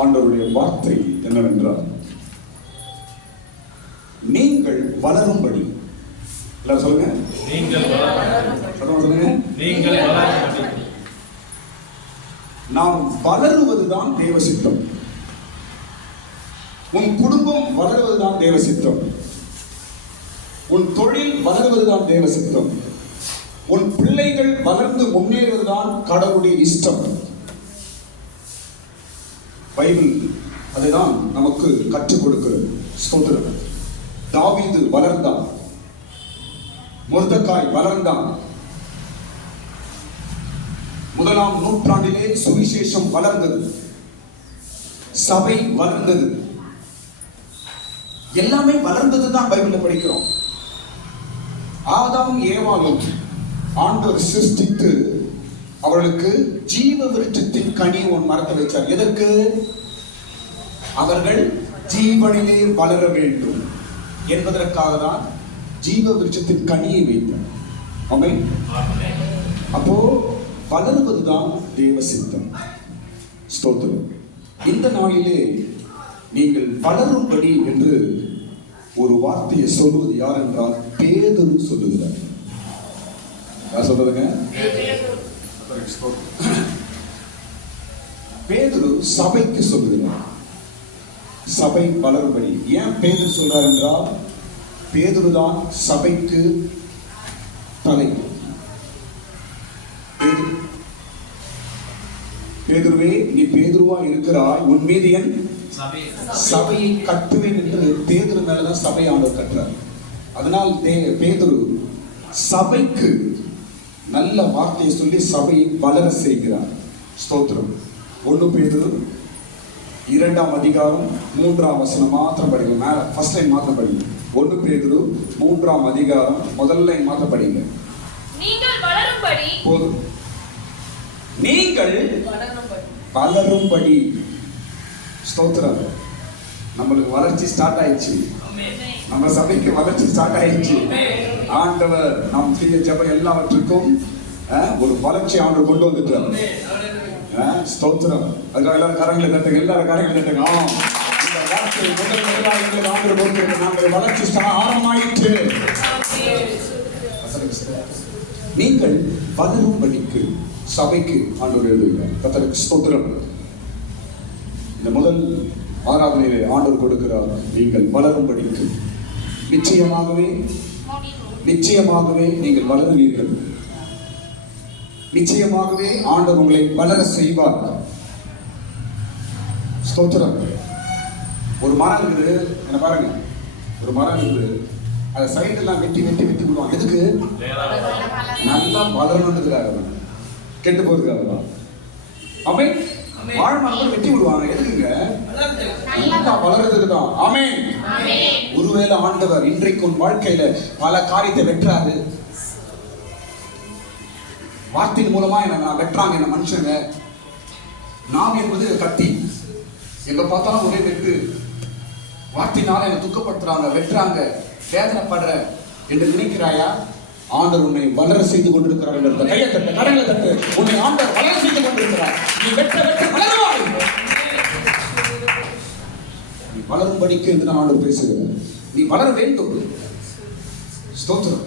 ஆண்டவருடைய வார்த்தை என்னவென்றால், நீங்கள் வளரும்படி. எல்லாரும் சொல்லுங்க, சொல்லுங்க, நீங்கள் வளரும்படி. நாம் வளருவதுதான் தேவ சித்தம். உன் குடும்பம் வளருவதுதான் தேவ சித்தம். உன் தொழில் வளருவதுதான் தேவ சித்தம். உன் பிள்ளைகள் வளர்ந்து முன்னேறுவதுதான் கடவுளுடைய இஷ்டம். பைபிள் அதுதான் நமக்கு கற்றுக் கொடுக்கிறது. ஸ்தோத்திரம். தாவீது வளர்ந்தான், மொர்தெகாய் வளர்ந்தான். 1ஆம் நூற்றாண்டிலே சுவிசேஷம் வளர்ந்தது, சபை வளர்ந்தது. எல்லாமே வளர்ந்ததுதான் பைபிள்ல படிக்கிறோம். ஆதாம் ஏவாளும் ஆண்டவர் சிருஷ்டித்து அவர்களுக்கு ஜீவ விருட்சத்தின் கனி ஒரு மரத்தை வைத்தார். எதற்கு? அவர்கள் ஜீவனிலே வளர வேண்டும் என்பதற்காக தான் ஜீவ விருட்சத்தின் கனியை வைத்தார். ஆமென். அப்போ வளருவதுதான் தேவ சித்தம். ஸ்தோத்திரம். இந்த நாளிலே நீங்கள் வளரும்படி என்று ஒரு வார்த்தையை சொல்வது யார் என்றால் பேதுரு சொல்லுகிறார். யார் சொல்றதுங்க? பேதுரு சபைக்கு சொல்லுகிறார், சபை வளரும்படி. ஏன் பேதுரு சொல்றார் என்றால், பேதுருதான் சபைக்கு தலை. பேதுருவே, நீ பேதுருவா இருக்கிறாய், உன் மீது என் சபையை கட்டுவேன் என்று பேதுரு மேலதான் சபை ஆண்டவர் கட்டுறார். அதனால் பேதுரு சபைக்கு நல்ல வார்த்தையை சொல்லி சபையை வளர செய்கிறார். ஸ்தோத்திரம். 1 பேதுரு 2ஆம் அதிகாரம் 3ஆம் வசனம் மாத்திரம் படிங்க. மேல ஃபர்ஸ்ட் லைன் மாத்திரம் படிங்க. 1 பேதுரு 3ஆம் அதிகாரம் முதல் லைன் மாத்திரம் படிங்க. நீங்கள் வளரும்படி, போதும், நீங்கள் வளரும்படி. ஸ்தோத்திரம். நம்மளுக்கு வளர்ச்சி ஸ்டார்ட் ஆயிடுச்சு. நம்ம சபைக்கு வளர்ச்சி ஸ்டார்ட் ஆயிடுச்சு. ஆண்டவர் நாம் செய்ய ஜெபம் எல்லாவற்றுக்கும் ஒரு வளர்ச்சி ஆண்டவர் கொண்டு வந்துட்டார். ஸ்தோத்திரம். அதுக்காக எல்லாரும் கரங்களை தட்டுங்க, எல்லாரும் கரங்களை தட்டுங்க. இந்த வார்த்தை முதல் முதலாக எங்களுக்கு ஆண்டவர் கொடுத்து நாங்கள் வளர்ச்சி ஆரம்பமாயிற்று. நீங்கள் வளரும்படிக்கு சபைக்கு ஆண்டவர் எழுதுகிறார். கர்த்தருக்கு ஸ்தோத்திரம். இந்த முதல் ஆராதனையிலே ஆண்டவர் கொடுக்கிறார், நீங்கள் வளரும்படிக்கு. நிச்சயமாகவே நீங்கள் வளருவீர்கள். நிச்சயமாகவே ஆண்டவர் உங்களை வளர செய்வார். ஸ்தோத்திரம். ஒரு மரம் இருக்குது, என்ன பாருங்க, ஒரு மரம் இருக்குது, அதை சைடெல்லாம் வெட்டி வெட்டி வெட்டி விடுவாங்க. எதுக்கு? நல்லா வளரணுன்றதுக்காக, கெட்டு போறதுக்காக. அவை வாழ்மரம் வெட்டி விடுவாங்க. எதுக்குங்க? நல்லா வளர்றதுக்கு தான். ஆமென். ஒருவேளை ஆண்டவர் இன்றைக்கு உன் வாழ்க்கையில பல காரியத்தை வெட்டுறாரு. வார்த்தையின் மூலமா என்ன வெட்டுறாங்க என்ன மனுஷங்க. நாம் என்பது கத்தி, எங்க பார்த்தாலும் ஒரே வெட்டு. வார்த்தையினால என்ன துக்கப்படுத்துறாங்க, வெட்டுறாங்க, வேதனைப்படுற என்று நினைக்கிறாயா? ஆண்டவர் உன்னை வளர செய்து கொண்டிருக்கிறார் என்ற கையை தட்டு, கடலை தட்டு. உன்னை ஆண்டவர் வளர செய்து கொண்டிருக்கிறார். நீ வெட்ட வெட்ட வளருவாய். நீ வளரும்படிக்கு என்று நான் ஆண்டவர் பேசுகிறேன். நீ வளர வேண்டும். ஸ்தோத்திரம்.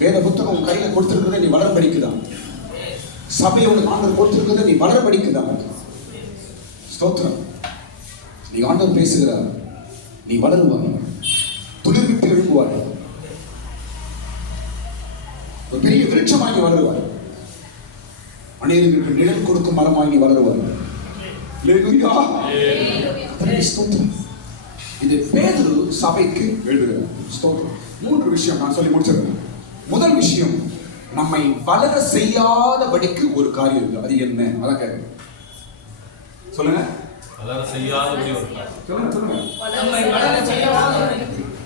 வேத புத்தகம் உன் கையில கொடுத்திருக்கிறத நீ வளரும்படிக்குதான். சபையை உனக்கு ஆண்டவர் கொடுத்திருக்கிறத நீ வளரும்படிக்குதான். ஸ்தோத்திரம். நீ ஆண்டவர் பேசுகிறார், நீ வளருவாய், துளிர்விட்டு எழும்புவாய், ஒரு பெரிய விருட்சமாகி வளருவாய், அநேகருக்கு நிழல் கொடுக்கும் மரமாகி வளருவாய். இது பேதுரு சபைக்கு எழுதுகிறார். ஸ்தோத்திரம். 3 விஷயம் நான் சொல்லி முடிச்சிருக்கேன். முதல் விஷயம், நம்மை வளர செய்யாதபடிக்கு ஒரு காரியம் இருக்கு. அது என்ன? அதான் கேட்க சொல்லுங்க.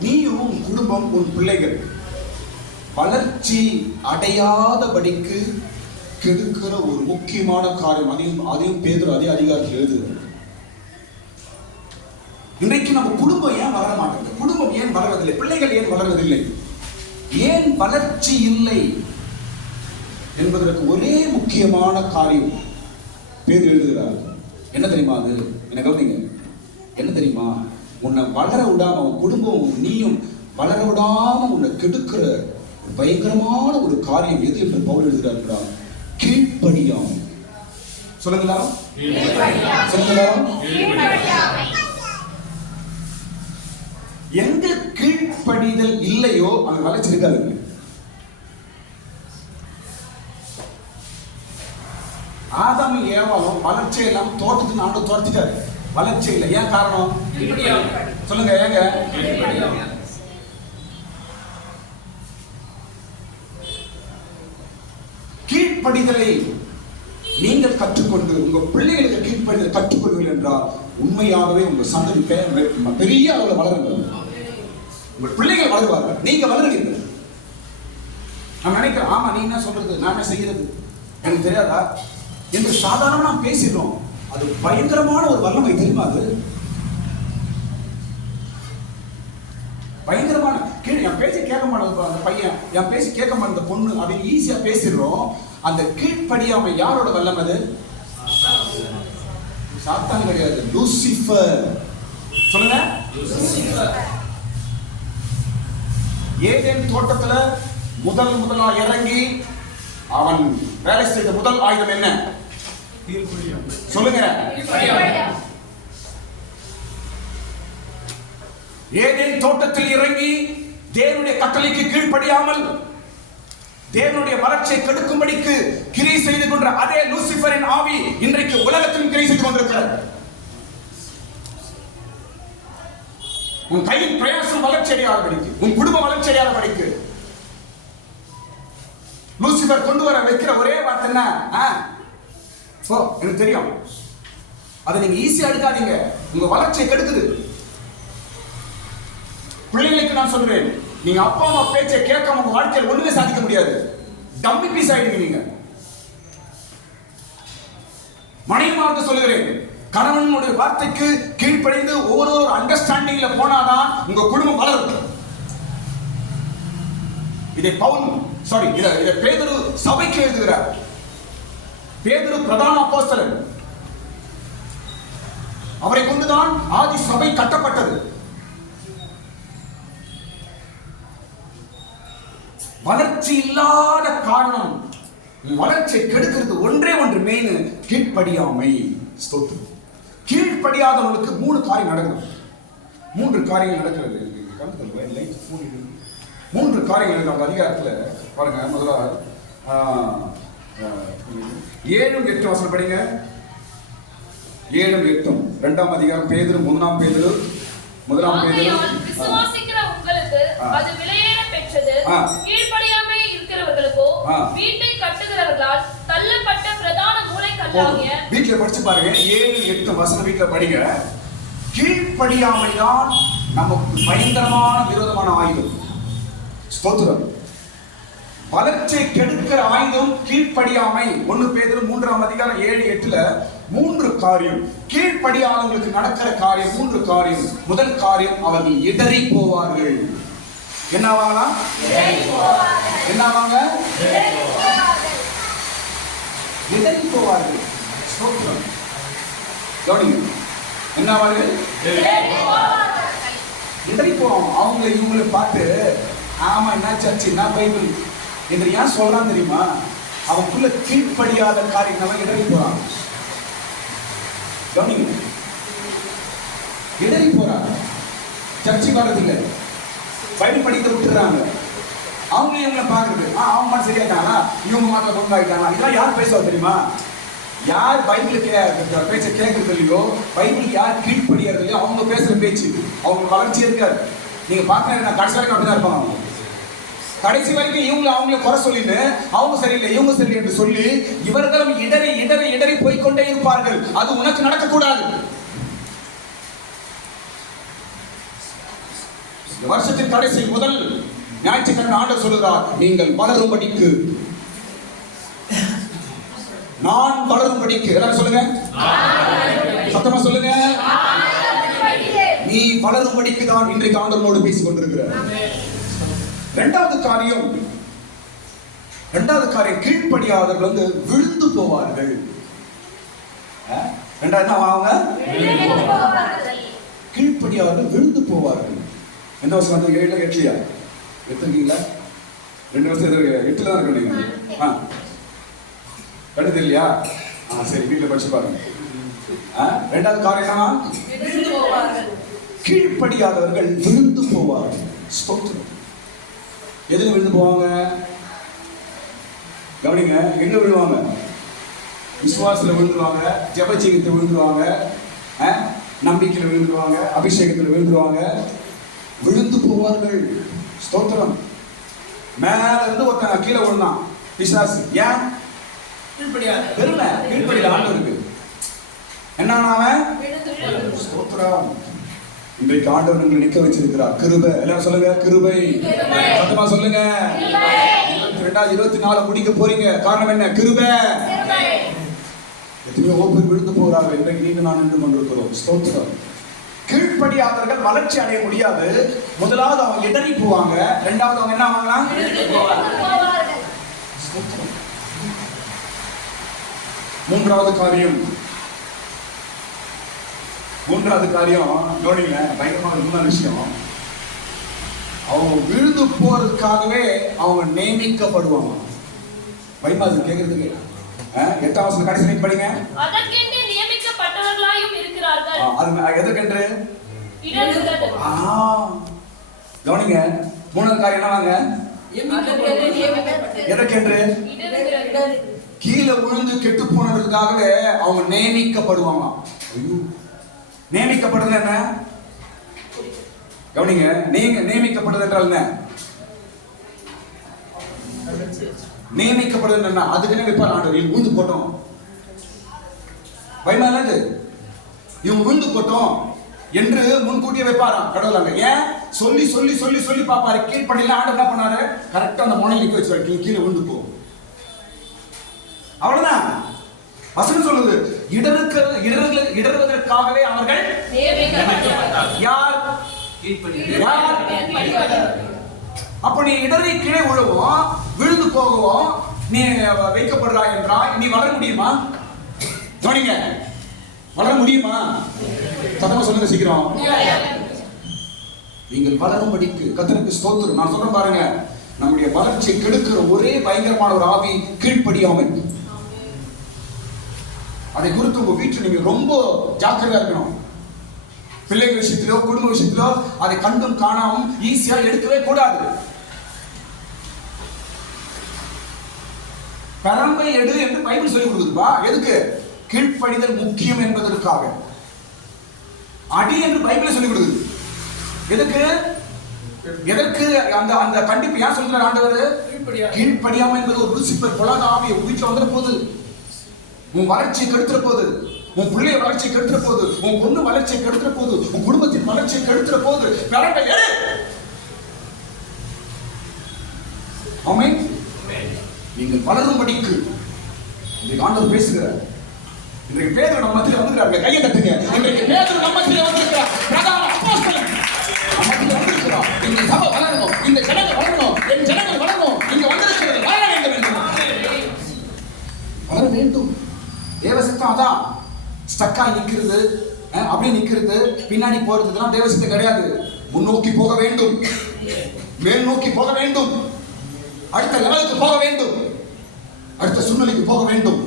நீயும் குடும்பம், உன் பிள்ளைகள் வளர்ச்சி அடையாதபடிக்கு கெடுக்கிற ஒரு முக்கியமான காரியம். அதையும் பேதுரு அதே அதிகாரத்தில் எழுதுகிறார். இன்றைக்கு நம்ம குடும்பம் ஏன் வளர மாட்டேங்குது? குடும்பம் ஏன் வளர்வதில்லை? பிள்ளைகள் ஏன் வளர்வதில்லை? ஏன் வளர்ச்சி இல்லை என்பதற்கு ஒரே முக்கியமான காரியம் பேதுரு எழுதுகிறார். என்ன தெரியுமா அது? என்ன கவனிங்க. என்ன தெரியுமா? உன்னை வளர விடாம, உன் குடும்பம் நீயும் வளர விடாம உன்னை கெடுக்கிற பயங்கரமான ஒரு காரியம் எது என்று பவுல் எழுதுகிறார்? கீழ்ப்படியாமை. சொல்லுங்களா? சொல்லுங்களா? எங்க கீழ்ப்படிதல் இல்லையோ அங்க வளர்ச்சி இருக்காது. ஆதாமும் ஏவாளும் வளர்ச்சி எல்லாம் தோட்டத்துக்கு ஆண்டு துரத்திட்டாரு. வளர்ச்சி இல்லை. ஏன் காரணம்? சொல்லுங்க. ஏங்க? கீழ்ப்படிதலை நீங்கள் கற்றுக்கொண்டு உங்க பிள்ளைகளுக்கு கீழ்ப்படிதல் கற்றுக்கொள்வீர்கள் என்றால் உண்மையாகவே உங்க சந்ததி பெரிய அளவில் வளருங்க. உங்கள் பிள்ளைகள் வளருவார்கள், நீங்க வளருவீர்கள். நான் நினைக்கிறேன், ஆமா நீ என்ன சொல்றது, நான் என்ன செய்யறது எனக்கு தெரியாதா என்று சாதாரணமா நாம் பேசிடுறோம். அது பயங்கரமான ஒரு வல்லமை தெரியுமா? அது பயங்கரமான என் பேசி கேட்க மாட்டேன் அந்த பையன், என் பேசி கேட்க மாட்டேன் பொண்ணு அப்படின்னு ஈஸியா பேசிடுறோம். அந்த கீழ்ப்படியாமை யாரோட வல்லம்? அது சாத்தான் கிடையாது, லூசிஃபர். சொல்லுங்க. ஏதேன் தோட்டத்துல முதலா இறங்கி அவன் வேலை செய்த முதல் ஆயுதம் என்ன? சொல்லுங்க. ஏதேன் தோட்டத்தில் இறங்கி தேவனுடைய கட்டளைக்கு கீழ்ப்படியாமல் தேவனுடைய வளர்ச்சியை கெடுக்கும்படிக்கு கிரியை செய்து கொண்ட அதே லூசிஃபரின் ஆவி இன்றைக்கு உலகத்திலும் கிரியை செய்து கொண்டிருக்கிறது. உன் கையின் பிரயாசம் வளர்ச்சி அடையாதபடிக்கு, உன் குடும்பம் வளர்ச்சி அடையாதபடிக்கு லூசிஃபர் கொண்டு வர வைக்கிற ஒரே வார்த்தை என்ன? எனக்கு தெரியும். அதை நீங்க ஈஸியா எடுக்காதீங்க, உங்க வளர்ச்சியை கெடுக்குது. பிள்ளைகளுக்கு நான் சொல்றேன், நீங்க அப்பா அம்மா பேச்சை கேட்காம உங்க வாழ்க்கையில் ஒண்ணுமே சாதிக்க முடியாது. டம்மி பீஸ் ஆயிடுங்க நீங்க. மனைவிமாருக்கு சொல்லுகிறேன், கணவனுடைய வார்த்தைக்கு கீழ்ப்படிந்து ஒவ்வொரு அண்டர்ஸ்டாண்டிங்ல போனாதான் உங்க குடும்பம் வளரும். இதை பேதுரு சபைக்கு எழுதுகிறார். பேதுரு பிரதான அப்போஸ்தலன். அவரை கொண்டுதான் ஆதி சபை கட்டப்பட்டது. வளர்ச்சி இல்லாத காரணம், வளர்ச்சியை கெடுக்கிறது ஒன்றே ஒன்று மெயின், கீழ்ப்படியாமை. ஸ்தோத்திரம். கீழ்ப்படியாதவர்களுக்கு 3 காரியம் நடக்கும். 3 காரியங்கள் நடக்கிறது. 3 காரியங்கள் இருக்கு அந்த அதிகாரத்துல பாருங்க. முதல்ல 7-8 வசனம் படிங்க. 7-8 2ஆம் அதிகாரம். பேதுரு 1ஆம் பேதுரு விசுவாசிக்கிற உங்களுக்கு அது விலையேற பெற்றது. கீழ்ப்படியாமை இருக்கிறவர்களுக்கோ வீட்டை கட்டுகிறவர்களால் தள்ளப்பட்ட பிரதான மூலைக்கல்லாகிய. வீட்ல படிச்சு பாருங்க. 7-8 வசனம் வீட்ல படிங்க. கீழ்ப்படியாமை தான் நமக்கு பயங்கரமான விரோதமான ஆயுதம். ஸ்தோத்திரம். வளர்ச்சியை கெடுக்கிற ஆயுதம் கீழ்ப்படியாமை. 1 பேதுரு 3ஆம் அதிகாரம் 7-8ல 3 காரியம். கீழ்ப்படியாதவர்களுக்கு நடக்கிற காரியம் 3 காரியம். முதல் காரியம், அவர்கள் இடறி போவார்கள். என்னவாங்களா? என்னவாங்க? இடறி போவார்கள். ஸ்தோத்திரம். கவனிங்க. என்னவார்கள்? இடறி போவாங்க. அவங்க இவங்களை பார்த்து, ஆமா என்ன சர்ச்சு என்ன பைபிள் என்று ஏன் சொல்றான் தெரியுமா? அவனுக்குள்ள கீழ்ப்படியாத காரியங்கள் இடறி போறாங்க. கவனிங்க. இடறி போறாங்க. சர்ச்சுக்கு வர்றதில்லை, பைபிள் படிக்க விட்டுறாங்க. அவங்க இவங்களை பாக்குறது, அவங்க மட்டும் சரியாட்டாங்களா, இவங்க மாத்திரம் கொண்டாயிட்டாங்களா, இதெல்லாம் யார் பேசுவா தெரியுமா? யார் பைபிள் பேச்ச கேட்கறது இல்லையோ, பைபிளுக்கு யார் கீழ்ப்படியறது இல்லையோ அவங்க பேசுற பேச்சு அவங்க வளர்ச்சி இருக்காது. நீங்க பாக்க கடைசி வரைக்கும் அப்படிதான் இருப்பாங்க. கடைசி வரைக்கும் அவங்கள குறை சொல்லிட்டு அவங்க சரியில்லை இவங்க சரியில்லை என்று சொல்லி இவர்களும் இடறி போய்கொண்டே இருப்பார்கள். அது உனக்கு நடக்கக்கூடாது. வருஷத்தின் கடைசி முதல் ஞாயிற்றுக்கிழமை ஆண்டவர் சொல்லுகிறார், நீங்கள் வளரும்படிக்கு, நான் வளரும்படிக்கு. எல்லாரும் சொல்லுங்க, சத்தமா சொல்லுங்க. நீ வளரும்படிக்கு தான் இன்றைக்கு ஆண்டவரோடு பேசிக் கொண்டிருக்கிறார். இரண்டாவது காரியம், கீழ்ப்படியாதவர்கள் விழுந்து போவார்கள். ரெண்டாவது என்ன அவங்க கீழ்ப்படியாதவர்கள் விழுந்து போவார்கள். எந்த வருஷம் வந்து 7 8 எடுத்துருக்கீங்களா? 2 வருஷம் 8 தான் இருக்கு நீங்க. கண்டு இல்லையா? சரி, வீட்டில் படிச்சு பாருங்க. ரெண்டாவது காரியம் கீழ்ப்படியாதவர்கள் விழுந்து போவார்கள். ஸ்தோத்திரம். எதுக்கு விழுந்து போவாங்க? கவனிங்க, எங்க விழுவாங்க? விசுவாசத்துல விழுந்துருவாங்க, ஜெப ஜீவியத்தில் விழுந்துருவாங்க, நம்பிக்கையில் விழுந்துருவாங்க, அபிஷேகத்தில் விழுந்துருவாங்க, விழுந்து போவார்கள். ஸ்தோத்திரம். மேல இருந்து ஒருத்தங்க கீழே விழுந்தான், பிசாசு. ஏன்? பெருமை, கீழ்ப்படியில ஆண்டவருக்கு என்ன அவன்? ஸ்தோத்திரம். இன்றைக்கு ஆண்டவர் உங்களை நிக்க வச்சிருக்கிறார். கிருபை. எல்லாரும் சொல்லுங்க, கிருபை. சத்தமா சொல்லுங்க. 2024 முடிக்க போறீங்க. காரணம் என்ன? கிருபை. எத்தனையோ பேர் விழுந்து போறாங்க. இன்றைக்கு நீங்க நான் நின்று கொண்டிருக்கிறோம். ஸ்தோத்திரம். கீழ்ப்படியாதவர்கள் வளர்ச்சி அடைய முடியாது. முதலாவது அவங்க இடறி போவாங்க. இரண்டாவது அவங்க என்ன ஆவாங்களாம்? மூன்றாவது காரியம் கவனிங்க, பயங்கரமான முன்னாள் விஷயம். அவங்க விழுந்து போறதுக்காகவே அவங்க நியமிக்கப்படுவாங்க. பயமாது கேட்கறதுக்கு. 8ஆம் வசனம் கடைசி படிங்க. அதற்கென்று நியமிக்கப்பட்டவர்களாயும் இருக்கிறார்கள். அது எதற்கென்று? கவனிங்க, மூணாவது காரியம் என்னவாங்க? எதற்கென்று? கீழே விழுந்து கெட்டு போனதுக்காகவே அவங்க நியமிக்கப்படுவாங்க. நியமிக்கப்படுறது என்ன? கவனிங்க, நீங்க நியமிக்கப்படுறது என்றால் என்ன? நியமிக்கப்படுறது என்ன? அதுக்கு என்ன வைப்பார் ஆண்டவர்? விழுந்து போட்டோம். பயமா இல்லது? இவங்க விழுந்து போட்டோம் என்று முன்கூட்டியே வைப்பாராம் கடவுள். அங்க ஏன் சொல்லி சொல்லி சொல்லி சொல்லி பாப்பாரு. கீழ்ப்படியில ஆண்டவர் என்ன பண்ணாரு? கரெக்டா அந்த முனையில் நிக்க வச்சு கீழே விழுந்து போ. அவ்வளவுதான் வசனம் சொல்லுது. இடறுவதற்காகவே அவர்கள் யார்? அப்ப நீ இடறி கீழே விழுவோம், விழுந்து போகுவோம், நீ வைக்கப்படுறாய் என்றால் நீ வளர முடியுமா? கவனிங்க, வளர முடியுமா? சத்தமா சொல்லுங்க சீக்கிரம். நீங்கள் வளரும்படிக்கு கர்த்தருக்கு ஸ்தோத்திரம். நான் சொல்றேன் பாருங்க, நம்முடைய வளர்ச்சியை கெடுக்கிற ஒரே பயங்கரமான ஒரு ஆவி கீழ்ப்படியாமை. அதை குறித்து உங்க வீட்டில் நீங்க ரொம்ப ஜாக்கிரதையா இருக்கணும். பிள்ளைகள் விஷயத்திலோ குடும்ப விஷயத்திலோ அதை கண்டும் காணாமல் ஈஸியா எடுக்கவே கூடாது. பரம்பை எடு என்று பைபிள் சொல்லிக் கொடுக்குதுப்பா. எதுக்கு? கீழ்ப்படிதல் முக்கியம் என்பதற்காக. அடி என்று பைபிள் சொல்லிக் கொடுக்குது. எதுக்கு? எதற்கு அந்த அந்த கண்டிப்பு ஏன் சொல்றார் ஆண்டவர்? கீழ்ப்படியாமை என்பது ஒரு லூசிபர் பொல்லாத ஆவி வீட்டில் வந்துட போகுது. உன் வளர்ச்சியை கெடுத்துற போது, உன் பிள்ளைய வளர்ச்சியை கெடுத்துற போது, உன் பொண்ணு வளர்ச்சியை கெடுத்துற போது, உன் குடும்பத்தின் வளர்ச்சியை கெடுத்துற போது பரம்பை எடு. ஆமென். நீங்கள் வளரும்படிக்கு இன்றைக்கு ஆண்டவர் பேசுகிறார். இன்றைக்கு பேதுரு நம்ம மத்தியில வந்துக்கிறாங்க. கையை தட்டுங்க. இன்றைக்கு பேதுரு நம்ம மத்தியில வந்திருக்கிறார். பிரதான அப்போஸ்தலன் நம்ம மத்தியில வந்திருக்கிறார். இந்த சபை வளரணும், இந்த ஜனங்கள் வளரணும், என் ஜனங்கள் வளரணும். இங்க வந்திருக்கிறது வளர வேண்டும் என்று வளர வேண்டும். தேவசித்தம் அதான் ஸ்டக்கா நிக்கிறது, அப்படியே நிக்கிறது, பின்னாடி போறதுலாம் தேவசித்தம் கிடையாது. முன்னோக்கி போக வேண்டும், மேல் நோக்கி போக வேண்டும், அடுத்த லெவலுக்கு போக வேண்டும், அடுத்த சூழ்நிலைக்கு போக வேண்டும்.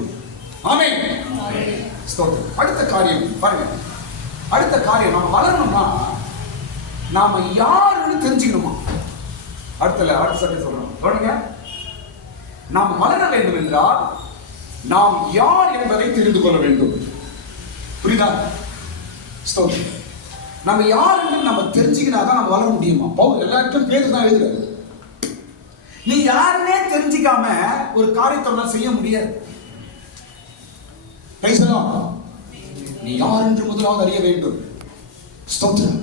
ஆமென். அடுத்த காரியம் பாருங்க. அடுத்த காரியம் நாம வளரணும்னா நாம யாருன்னு தெரிஞ்சுக்கணுமா? அடுத்த சட்டை சொல்றோம். கவனிங்க, நாம் வளர வேண்டும் என்றால் நாம் யார் என்பதை தெரிந்து கொள்ள வேண்டும். புரியுதா? நம்ம யார் என்று நம்ம தெரிஞ்சுக்கினாதான் நம்ம வளர முடியுமா? பவுல் எல்லாருக்கும் பேரு தான் எழுதுறாரு. நீ யாருன்னே தெரிஞ்சிக்காம ஒரு காரியத்தை செய்ய முடியாது. நீ யார் என்று முதலாவது அறிய வேண்டும். ஸ்தோத்திரம்.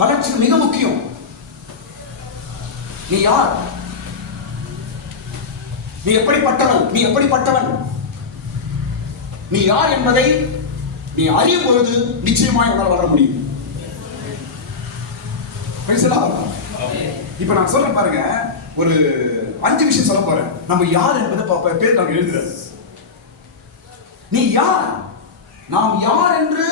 வளர்ச்சி மிக முக்கியம். நீ யார்? நீ எப்படிப்பட்டவன்? நீ எப்படிப்பட்டவன்? நீ யார் என்பதை நீ அறியும் பொழுது நிச்சயமாய் உன்னால் வளர முடியும். இப்ப நான் சொல்றேன் பாருங்க, ஒரு 5 விஷயம் சொல்ல போறேன். நம்ம யார் என்பதை பேர் நாங்க எழுதுறது. நீ யார்? நாம் யார் என்று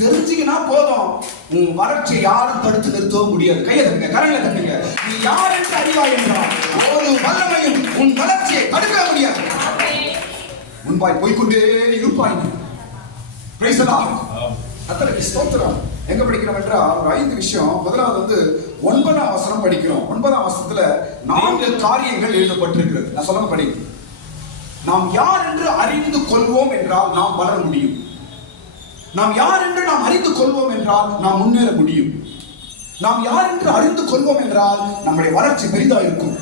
தெரிஞ்சுக்கினா போதும், உன் வளர்ச்சியை யாரும் தடுத்து நிறுத்தவும் முடியாது. கையை தட்டுங்க, கரையில தட்டுங்க. நீ யார் என்று அறிவாய் என்றால் ஒரு வல்லமையும் உன் வளர்ச்சியை தடுக்க முடியாது. முன்பாய் போய்கொண்டே இருப்பாய். Praise the Lord. கர்த்தருக்கு ஸ்தோத்திரம். எங்க படிக்கிறோம் என்றால் ஒரு 5 விஷயம். முதலாவது 9ஆம் வசனம் படிக்கிறோம். 9ஆம் வசனத்துல 4 காரியங்கள் எழுதப்பட்டிருக்கிறது. நான் சொல்ல படி. நாம் யார் என்று அறிந்து கொள்வோம் என்றால் நாம் வளர முடியும். நாம் யார் என்று நாம் அறிந்து கொள்வோம் என்றால் நாம் முன்னேற முடியும். நாம் யார் என்று அறிந்து கொள்வோம் என்றால் நம்முடைய வளர்ச்சி பெரிதாக இருக்கும்.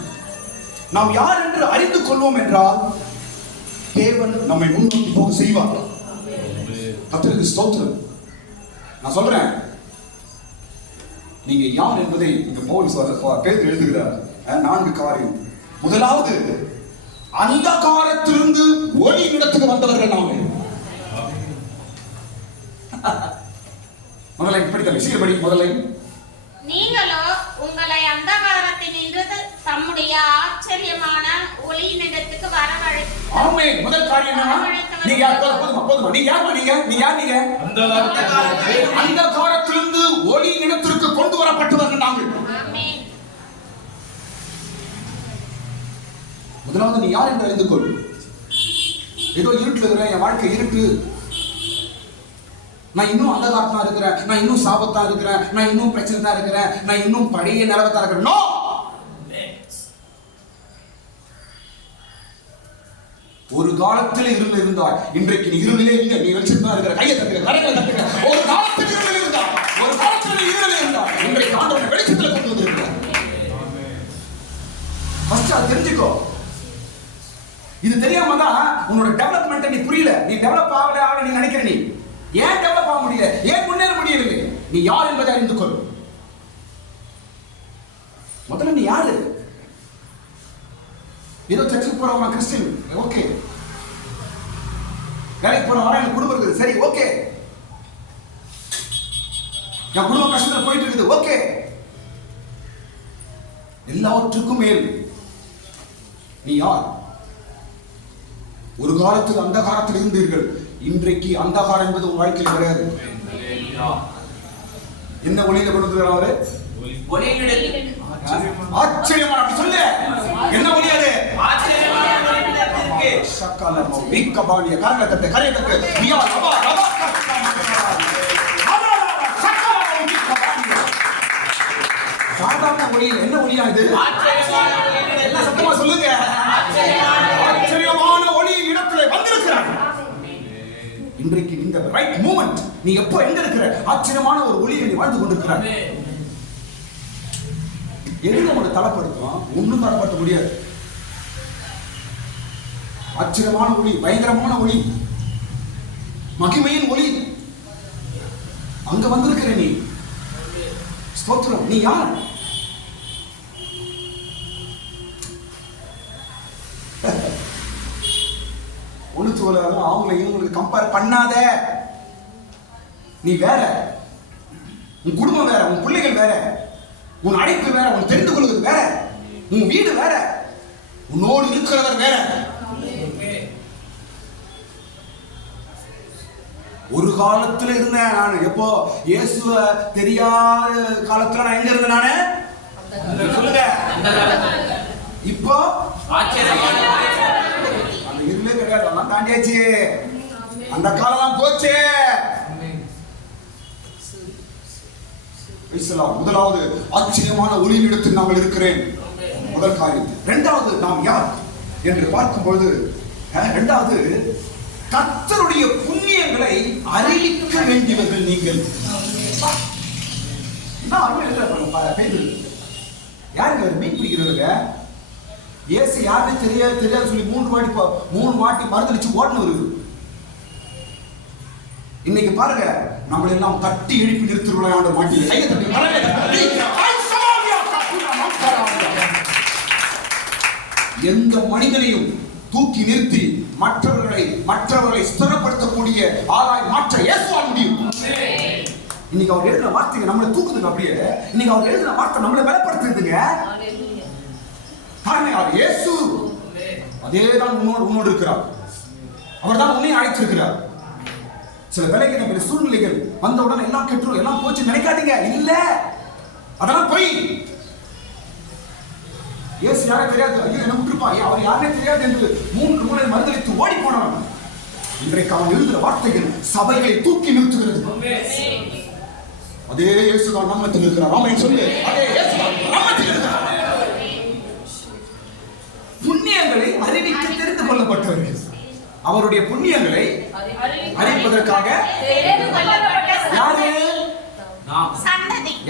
நாம் யார் என்று அறிந்து கொள்வோம் என்றால் தேவன் நம்மை முன்னோக்கி போக செய்வார். கர்த்தருக்கு ஸ்தோத்திரம். நான் சொல்றேன், நீங்க யார் என்பதை இங்க பவுல் பேதுரு எழுதுகிறார். 4 காரியம். முதலாவது, அந்தகாரத்திலிருந்து ஒளி இடத்துக்கு வந்தவர்கள் நாமே. முதலை படித்தலை சீர்படி. முதலை, நீங்களோ உங்களை அந்தகாரத்தினின்று தம்முடைய ஆச்சரியமான ஒளியினிடத்துக்கு வரவழைத்து. ஆமென். முதல் காரியம் என்ன? நீங்க யார்? போதுமா. நீங்க யார்? நீங்க அந்தகாரத்திலிருந்து ஒளி இடத்திற்கு கொண்டு வரப்பட்டவர்கள் நாங்கள். ஆமென். முதலாவது நீ யார் என்று அறிந்து கொள். ஏதோ இருட்டுல இருக்கிறேன், என் வாழ்க்கை இருட்டு, நான் இன்னும் அந்தகாரத்தா இருக்கிறேன், நான் இன்னும் சாபத்தா இருக்கிறேன், நான் இன்னும் பிரச்சனை தான் இருக்கிறேன், நான் இன்னும் பழைய நிலவத்தா இருக்கிறேன். நோ. ஒரு காலத்தில் இருள் இருந்தாய், இன்றைக்கு நீ இருளிலே இல்லை, நீ வெளிச்சத்தா இருக்கிற. கையை தட்டுங்க, கரைகளை தட்டுங்க. ஒரு காலத்தில் இருளில் இருந்தாய், ஒரு காலத்தில் இருளில் இருந்தாய், இன்றைக்கு ஆண்டவர் வெளிச்சத்துல கொண்டு வந்திருக்கிறார். ஃபர்ஸ்ட் அதை தெரிஞ்சுக்கோ. இது தெரியாம தான் உன்னோட டெவலப்மெண்ட் நீ புரியல. நீ டெவலப் ஆகல நீ நினைக்கிற. நீ ஏன் டெவலப் ஆக முடியல? ஏன் முன்னேற முடியவில்லை? நீ யார் என்பதை அறிந்து கொள். முதல்ல நீ யாரு? ஏதோ சர்ச்சுக்கு போறவங்க கிறிஸ்டியன், ஓகே. வேலைக்கு போறவங்க எனக்கு குடும்பம் இருக்குது, சரி, ஓகே. என் குடும்பம் கஷ்டத்துல போயிட்டு இருக்குது, ஓகே. எல்லாவற்றுக்கும் மேல் நீ யார்? ஒரு காலத்தில் அந்த காலத்தில் இருந்தீர்கள், இன்றைக்கு அந்தகாரம் என்பது உன் வாழ்க்கையில் கிடையாது. என்ன ஒளியில கொண்டு வராரு? ஆச்சரியமான. அப்படி சொல்லு, என்ன ஒளி அது? சக்கலமோ விக்கபானிய கரங்களை தட்டு, கரையை தட்டு. மியா ரபா ரபா சாதாரண ஒளியில் என்ன ஒளியா இது? என்ன சத்தமா சொல்லுங்க. ஆச்சரியமான ஒளி இடத்துல வந்திருக்கிறார். இன்றைக்கு இந்த ரைட் மூமெண்ட் நீ எப்போ எங்க இருக்கிற? ஆச்சரியமான ஒரு ஒளியை நீ வாழ்ந்து கொண்டிருக்கிறார். எதுவும் உங்களை தளப்படுத்தும், ஒன்றும் தளப்படுத்த முடியாது. ஆச்சரியமான ஒளி, பயங்கரமான ஒளி, மகிமையின் ஒளி அங்க வந்திருக்கிற நீ. ஸ்தோத்திரம். நீ யார்? ஒண்ணு சொல்லாத அவங்களை இவங்களுக்கு கம்பேர் பண்ணாத. நீ வேற, உன் குடும்பம் வேற, உன் பிள்ளைகள் வேற, உன் அழைப்பு வேற, உன் தெரிந்து கொள்வது வேற, உன் வீடு வேற, உன்னோடு இருக்கிறவர் வேற. ஒரு காலத்துல இருந்தேன் நான். எப்போ? இயேசுவ தெரியாத காலத்துல நான் எங்க இருந்தேன் நானு? சொல்லுங்க. இப்போ அந்த இருளே கிடையாது, அதெல்லாம் தாண்டியாச்சு. அந்த காலம் போச்சு. முதலாவது ஆச்சரியமான ஒளியிடத்தில் நாங்கள் இருக்கிறேன். முதல் காரியம். இரண்டாவது, நாம் யார் என்று பார்க்கும்போது, இரண்டாவது, கர்த்தருடைய புண்ணியங்களை அறிவிக்க வேண்டியவர்கள் நீங்கள். யாருங்க மீன் பிடிக்கிறவங்க? இயேசு யாருன்னு தெரியாது சொல்லி 3 வாட்டி மறுதளிச்சு ஓடினவரு. இன்னைக்கு பாருங்க, நம்மளை எல்லாம் தட்டி எழுப்பி நிறுத்துவாங்க மாட்டி. எந்த மனிதனையும் தூக்கி நிறுத்தி மற்றவர்களை ஸ்திரப்படுத்தக்கூடிய ஆளாய் மாற்ற இயேசுவால் முடியும். இன்னைக்கு அவர் எழுதின வார்த்தை நம்மளை தூக்குதுங்க. அப்படியே இன்னைக்கு அவர் எழுதின வார்த்தை நம்மளை பலப்படுத்துதுங்க. காரணம் அவர் இயேசு அதேதான் உன்னோடு இருக்கிறார். அவர் தான் உன்னை அழைத்திருக்கிறார். சில வேலைகள் சூழ்நிலைகள் வந்தவுடன் எல்லாம் கெட்டுரும், எல்லாம் போச்சு நினைக்காதீங்க. இல்ல, அதெல்லாம் போய் இயேசு யாரே தெரியாது, ஐயோ என்ன விட்டுருப்பா, அவர் யாருனே தெரியாது என்று 3 முறை மறுதலித்து ஓடி போனவன் இன்றைக்கு அவன் எழுதுகிற வார்த்தைகள் சபைகளை தூக்கி நிறுத்துகிறது. அதே இயேசுதான் நம்மத்தில் இருக்கிறார். ஆமென் சொல்லு. அதே இயேசுதான் நம்மத்தில் இருக்கிறார். புண்ணியங்களை அறிவிக்க தெரிந்து கொள்ளப்பட்டவர்கள். அவருடைய புண்ணியங்களை அறிவிப்பதற்காக யாரு?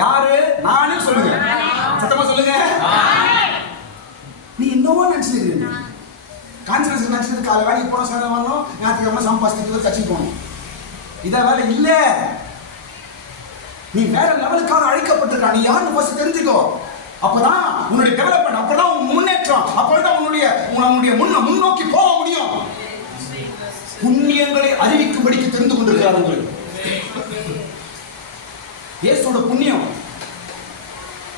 யாரு? நானே சொல்லுங்க, சத்தமா சொல்லுங்க. நீ என்னவோ நினைச்சிருக்க, கான்சன்ட்ரேஷன் நினைச்சிட்டு காலை வேலைக்கு போன சாயந்தரம் வரணும், ஞாயிற்றுக்கிழமை சம்பாதிச்சு கட்சிக்கு போகணும். இதை வேலை இல்ல. நீ வேற லெவலுக்காக அழைக்கப்பட்டிருக்க. நீ யாருன்னு ஃபர்ஸ்ட் தெரிஞ்சுக்கோ. அப்பதான் உன்னுடைய டெவலப்மெண்ட், அப்பதான் உன் முன்னேற்றம், அப்பதான் உன்னுடைய முன்னோக்கி போக முடியும். புண்ணியங்களை அறிவிக்கும்படிக்கு தெரிந்து கொண்டிருக்கிறார்கள். இயேசுவோட புண்ணியம்.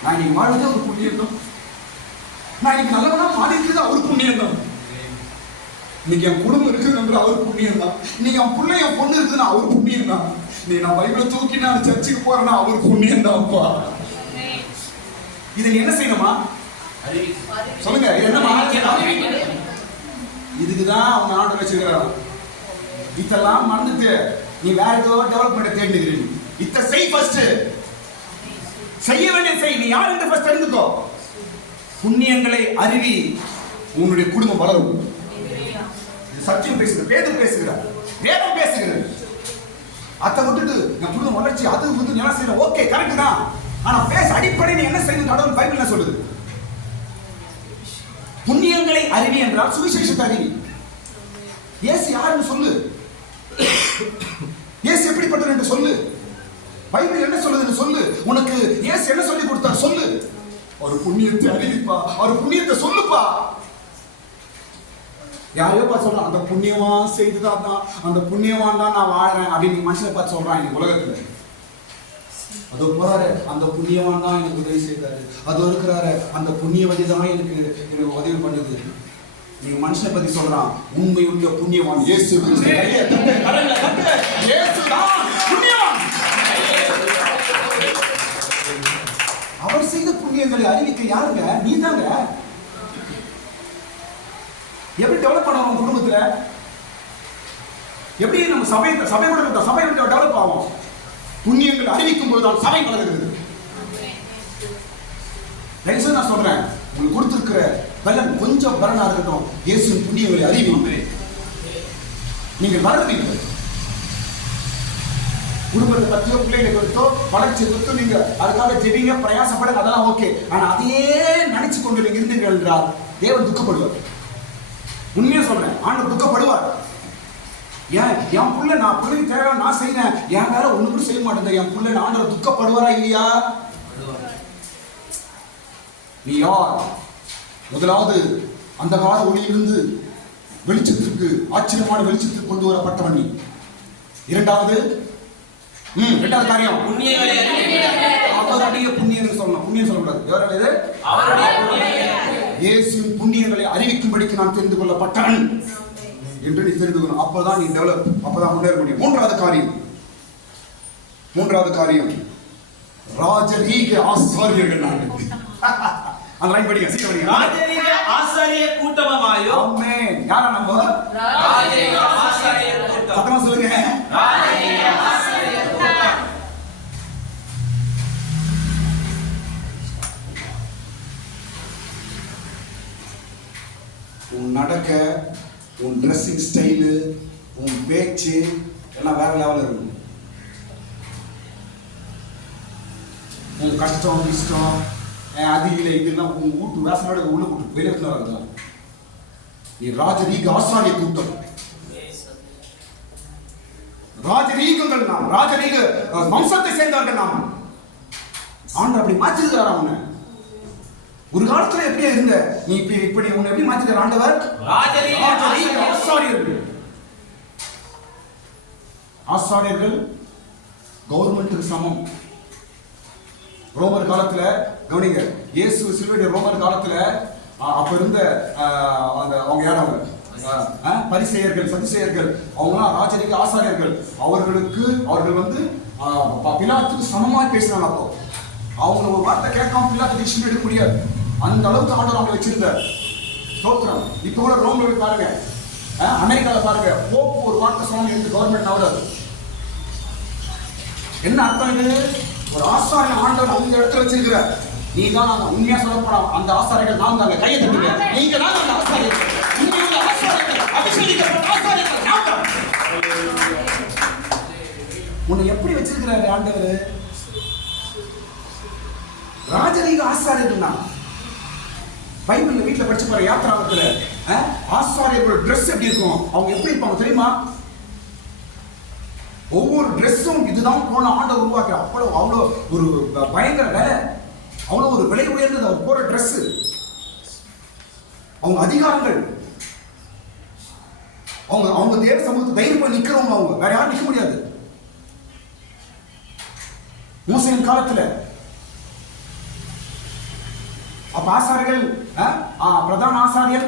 நான் இன்னைக்கு வாழ்ந்தது ஒரு புண்ணியம் தான். நான் இன்னைக்கு நல்லவனா மாறி இருக்கிறது அவர் புண்ணியம் தான். இன்னைக்கு என் குடும்பம் இருக்குதுன்ற அவர் புண்ணியம் தான். இன்னைக்கு என் பிள்ளை என் பொண்ணு இருக்குதுன்னா அவர் புண்ணியம் தான். நீ நான் பைபிளை தூக்கி நான் சர்ச்சுக்கு போறேன்னா அவர் புண்ணியம் தான்ப்பா. இதை நீ என்ன செய்யணுமா? சொல்லுங்க, என்னமா? இதுக்குதான் அவங்க ஆர்டர் வச்சிருக்கிறாங்க. இதெல்லாம் மறந்துட்டு நீ வேற ஏதோ டெவலப்மெண்ட் தேடிக்கிறீங்க. இத செய் ஃபர்ஸ்ட். செய்ய வேண்டிய செய். நீ யார் என்று ஃபர்ஸ்ட் தெரிந்துக்கோ. புண்ணியங்களை அறிவி, உன்னுடைய குடும்பம் வளரும். இது சத்தியம் பேசுகிறது, வேதம் பேசுகிறார், வேதம் பேசுகிறது. அதை விட்டுட்டு என் குடும்பம் வளர்ச்சி அது வந்து என்ன செய்யணும்? ஓகே, கரெக்ட் தான். ஆனா பேச அடிப்படை நீ என்ன செய்யணும்? கடவுள் பைபிள்ல சொல்லுது. புண்ணியங்களை அறிவி என்றால் சுவிசேஷத்தை அறிவி. இயேசு யாருன்னு சொல்லு. இயேசு எப்படிப்பட்டவர் என்று சொல்லு. பைபிள் என்ன சொல்லுதுன்னு சொல்லு. உனக்கு இயேசு என்ன சொல்லி கொடுத்தார் சொல்லு. ஒரு புண்ணியத்தை அறிவிப்பா, ஒரு புண்ணியத்தை சொல்லுப்பா. யாரையோ பார்த்து சொல்றான், அந்த புண்ணியமா செய்துதான் தான், அந்த புண்ணியவான் தான் நான் வாழறேன் அப்படின்னு மனுஷனை பார்த்து சொல்றான் இந்த உலகத்துல. அது போறாரு, அந்த புண்ணியவான் தான் எனக்கு உதவி செய்தாரு, அது இருக்கிறாரு, அந்த புண்ணியவதி தான் எனக்கு உதவி பண்ணுது. நீ மனுஷனை பத்தி சொல்றான், உண்மையுள்ள புண்ணியவான் இயேசு கிறிஸ்து. அவர் செய்த புண்ணியங்களை அறிவிக்க யாருங்க? நீ தாங்க. எப்படி டெவலப் பண்ணுவோம் குடும்பத்துல? எப்படி நம்ம சபை டெவலப் ஆகும்? புண்ணியங்கள் அறிவிக்கும் போதுதான் சபை வளர்கிறது. நான் சொல்றேன், உங்களுக்கு கொடுத்திருக்கிற பலன் கொஞ்சம் பலனா இருக்கட்டும். இயேசுவின் புண்ணியங்களை அறிவிங்க. நீங்கள் வளருவீர்கள். குடும்பத்தை பத்தியோ பிள்ளைகளை குறித்தோ வளர்ச்சி குறித்தோ நீங்க அதுக்காக ஜெபிங்க, பிரயாசப்படுங்க, அதெல்லாம் ஓகே. ஆனா அதையே நினைச்சு கொண்டு நீங்க இருந்தீர்கள் என்றால் தேவன் துக்கப்படுவார். உண்மையா சொல்றேன், ஆண்டவர் துக்கப்படுவார். ஏன் என் புள்ள நான் பிள்ளைக்கு தேவை நான் செய்யறேன், என் வேற ஒண்ணு கூட செய்ய மாட்டேன், என் புள்ள ஆண்டவர் துக்கப்படுவாரா இல்லையா? நீ யார்? முதலாவது அந்த கால ஒளியிலிருந்து வெளிச்சத்திற்கு, ஆச்சரியமான வெளிச்சத்திற்கு கொண்டு வரப்பட்டவன் நீ. இரண்டாவது காரியம் அவருடைய புண்ணியங்கள் சொல்லணும். புண்ணியம் சொல்லக்கூடாது. யாராவது இயேசுவின் புண்ணியங்களை அறிவிக்கும்படிக்கு நான் தெரிந்து கொள்ளப்பட்டவன் என்று நீ தெரிந்து கொள்ளணும். அப்பதான் நீ டெவலப், அப்பதான் முன்னேற முடியும். மூன்றாவது காரியம் ராஜரீக ஆசாரியர்கள். நான் அந்த லைன் படிங்க, சீக்கிரம் படிங்க. ராஜரீக ஆசாரிய கூட்டமாயோ. ஆமென். யாரா நம்ம? ராஜரீக ஆசாரிய கூட்டம். சத்தமா சொல்லுங்க. ராஜரீக ஆசாரிய கூட்டம். உன் நடக்க, உன் ட்ரெஸ்ஸிங் ஸ்டைலு, உன் பேச்சு எல்லாம் வேற லெவலில் இருக்கும். உன் கஷ்டம் இஷ்டம் அது இல்லை இதெல்லாம் உன் வீட்டு வேசனோட உள்ள கூட்டு வெளியே வரலாம். நீ ராஜரீக ஆசாரிய கூட்டம். ராஜரீகங்கள் நாம், ராஜரீக வம்சத்தை சேர்ந்தவர்கள் நாம். ஆண்டவர் அப்படி மாற்றிருக்காரா உன்னை? ஒரு காலத்துல எப்படியா இருந்த நீ இப்படி உன்னை எப்படி மாற்றிருக்கார் ஆண்டவர்? ராஜரீக ஆசாரியர்கள். ஆசாரியர்கள் கவர்மெண்ட்டுக்கு சமம். ரோமர் காலத்துல கவனிங்க, இயேசு சிலுவையில ரோமர் காலத்துல அப்ப இருந்த அந்த அவங்க யார்? அவங்க பரிசேயர்கள் சதுசேயர்கள் அவங்களாம் ராஜரீக ஆசாரியர்கள். அவர்கள் வந்து பிலாத்துக்கு சமமாய் பேசினாங்க. அப்போ அவங்க ஒரு வார்த்தை கேட்காம பிலாத்து டிசிஷன் எடுக்க முடியாது. அந்த அளவுக்கு ஆர்டர் அவங்க வச்சிருந்தார். ஸ்தோத்திரம். இப்போ கூட ரோம்ல போய் பாருங்க, அமெரிக்காவில் பாருங்க, போப்பு ஒரு வார்த்தை சொன்னாங்க என்று கவர்மெண்ட் ஆகுது. என்ன அர்த்தம் இது? ஒரு ஆசாரிய ஆண்டவர் அந்த இடத்துல வச்சிருக்கிற நீ தான் உண்மையா சொல்லப்படும் அந்த ஆசாரிகள் நாம் தாங்க. கையை தட்டுங்க. நீங்க தான் அந்த ஆசாரியர்கள், உண்மையுள்ள ஆசாரியர்கள், அபிஷேகிக்கப்பட்ட ஆசாரியர்கள் நாம் தான். உன்னை எப்படி வச்சிருக்கிறாரு ஆண்டவர்? ராஜரீக ஆசாரியர்கள் தான். பைபிள்ல வீட்டுல படிச்சு போற யாத்திராவத்துல ஆசாரியர்களோட ட்ரெஸ் எப்படி இருக்கும், அவங்க எப்படி இருப்பாங்க தெரியுமா? ஒவ்வொரு ட்ரெஸ்ஸும் இதுதான் போன ஆண்டவர் உருவாக்கி அவ்வளோ ஒரு பயங்கர வேலை, அவ்வளோ ஒரு விலை உயர்ந்தது அவர் போற ட்ரெஸ். அவங்க அதிகாரங்கள், அவங்க தேவ சமூகத்தை தைரியமா நிக்கிறவங்க, அவங்க வேற யாரும் நிக்க முடியாது. மோசேயின் காலத்துல அப்ப ஆசாரியர்கள், பிரதான ஆசாரியர்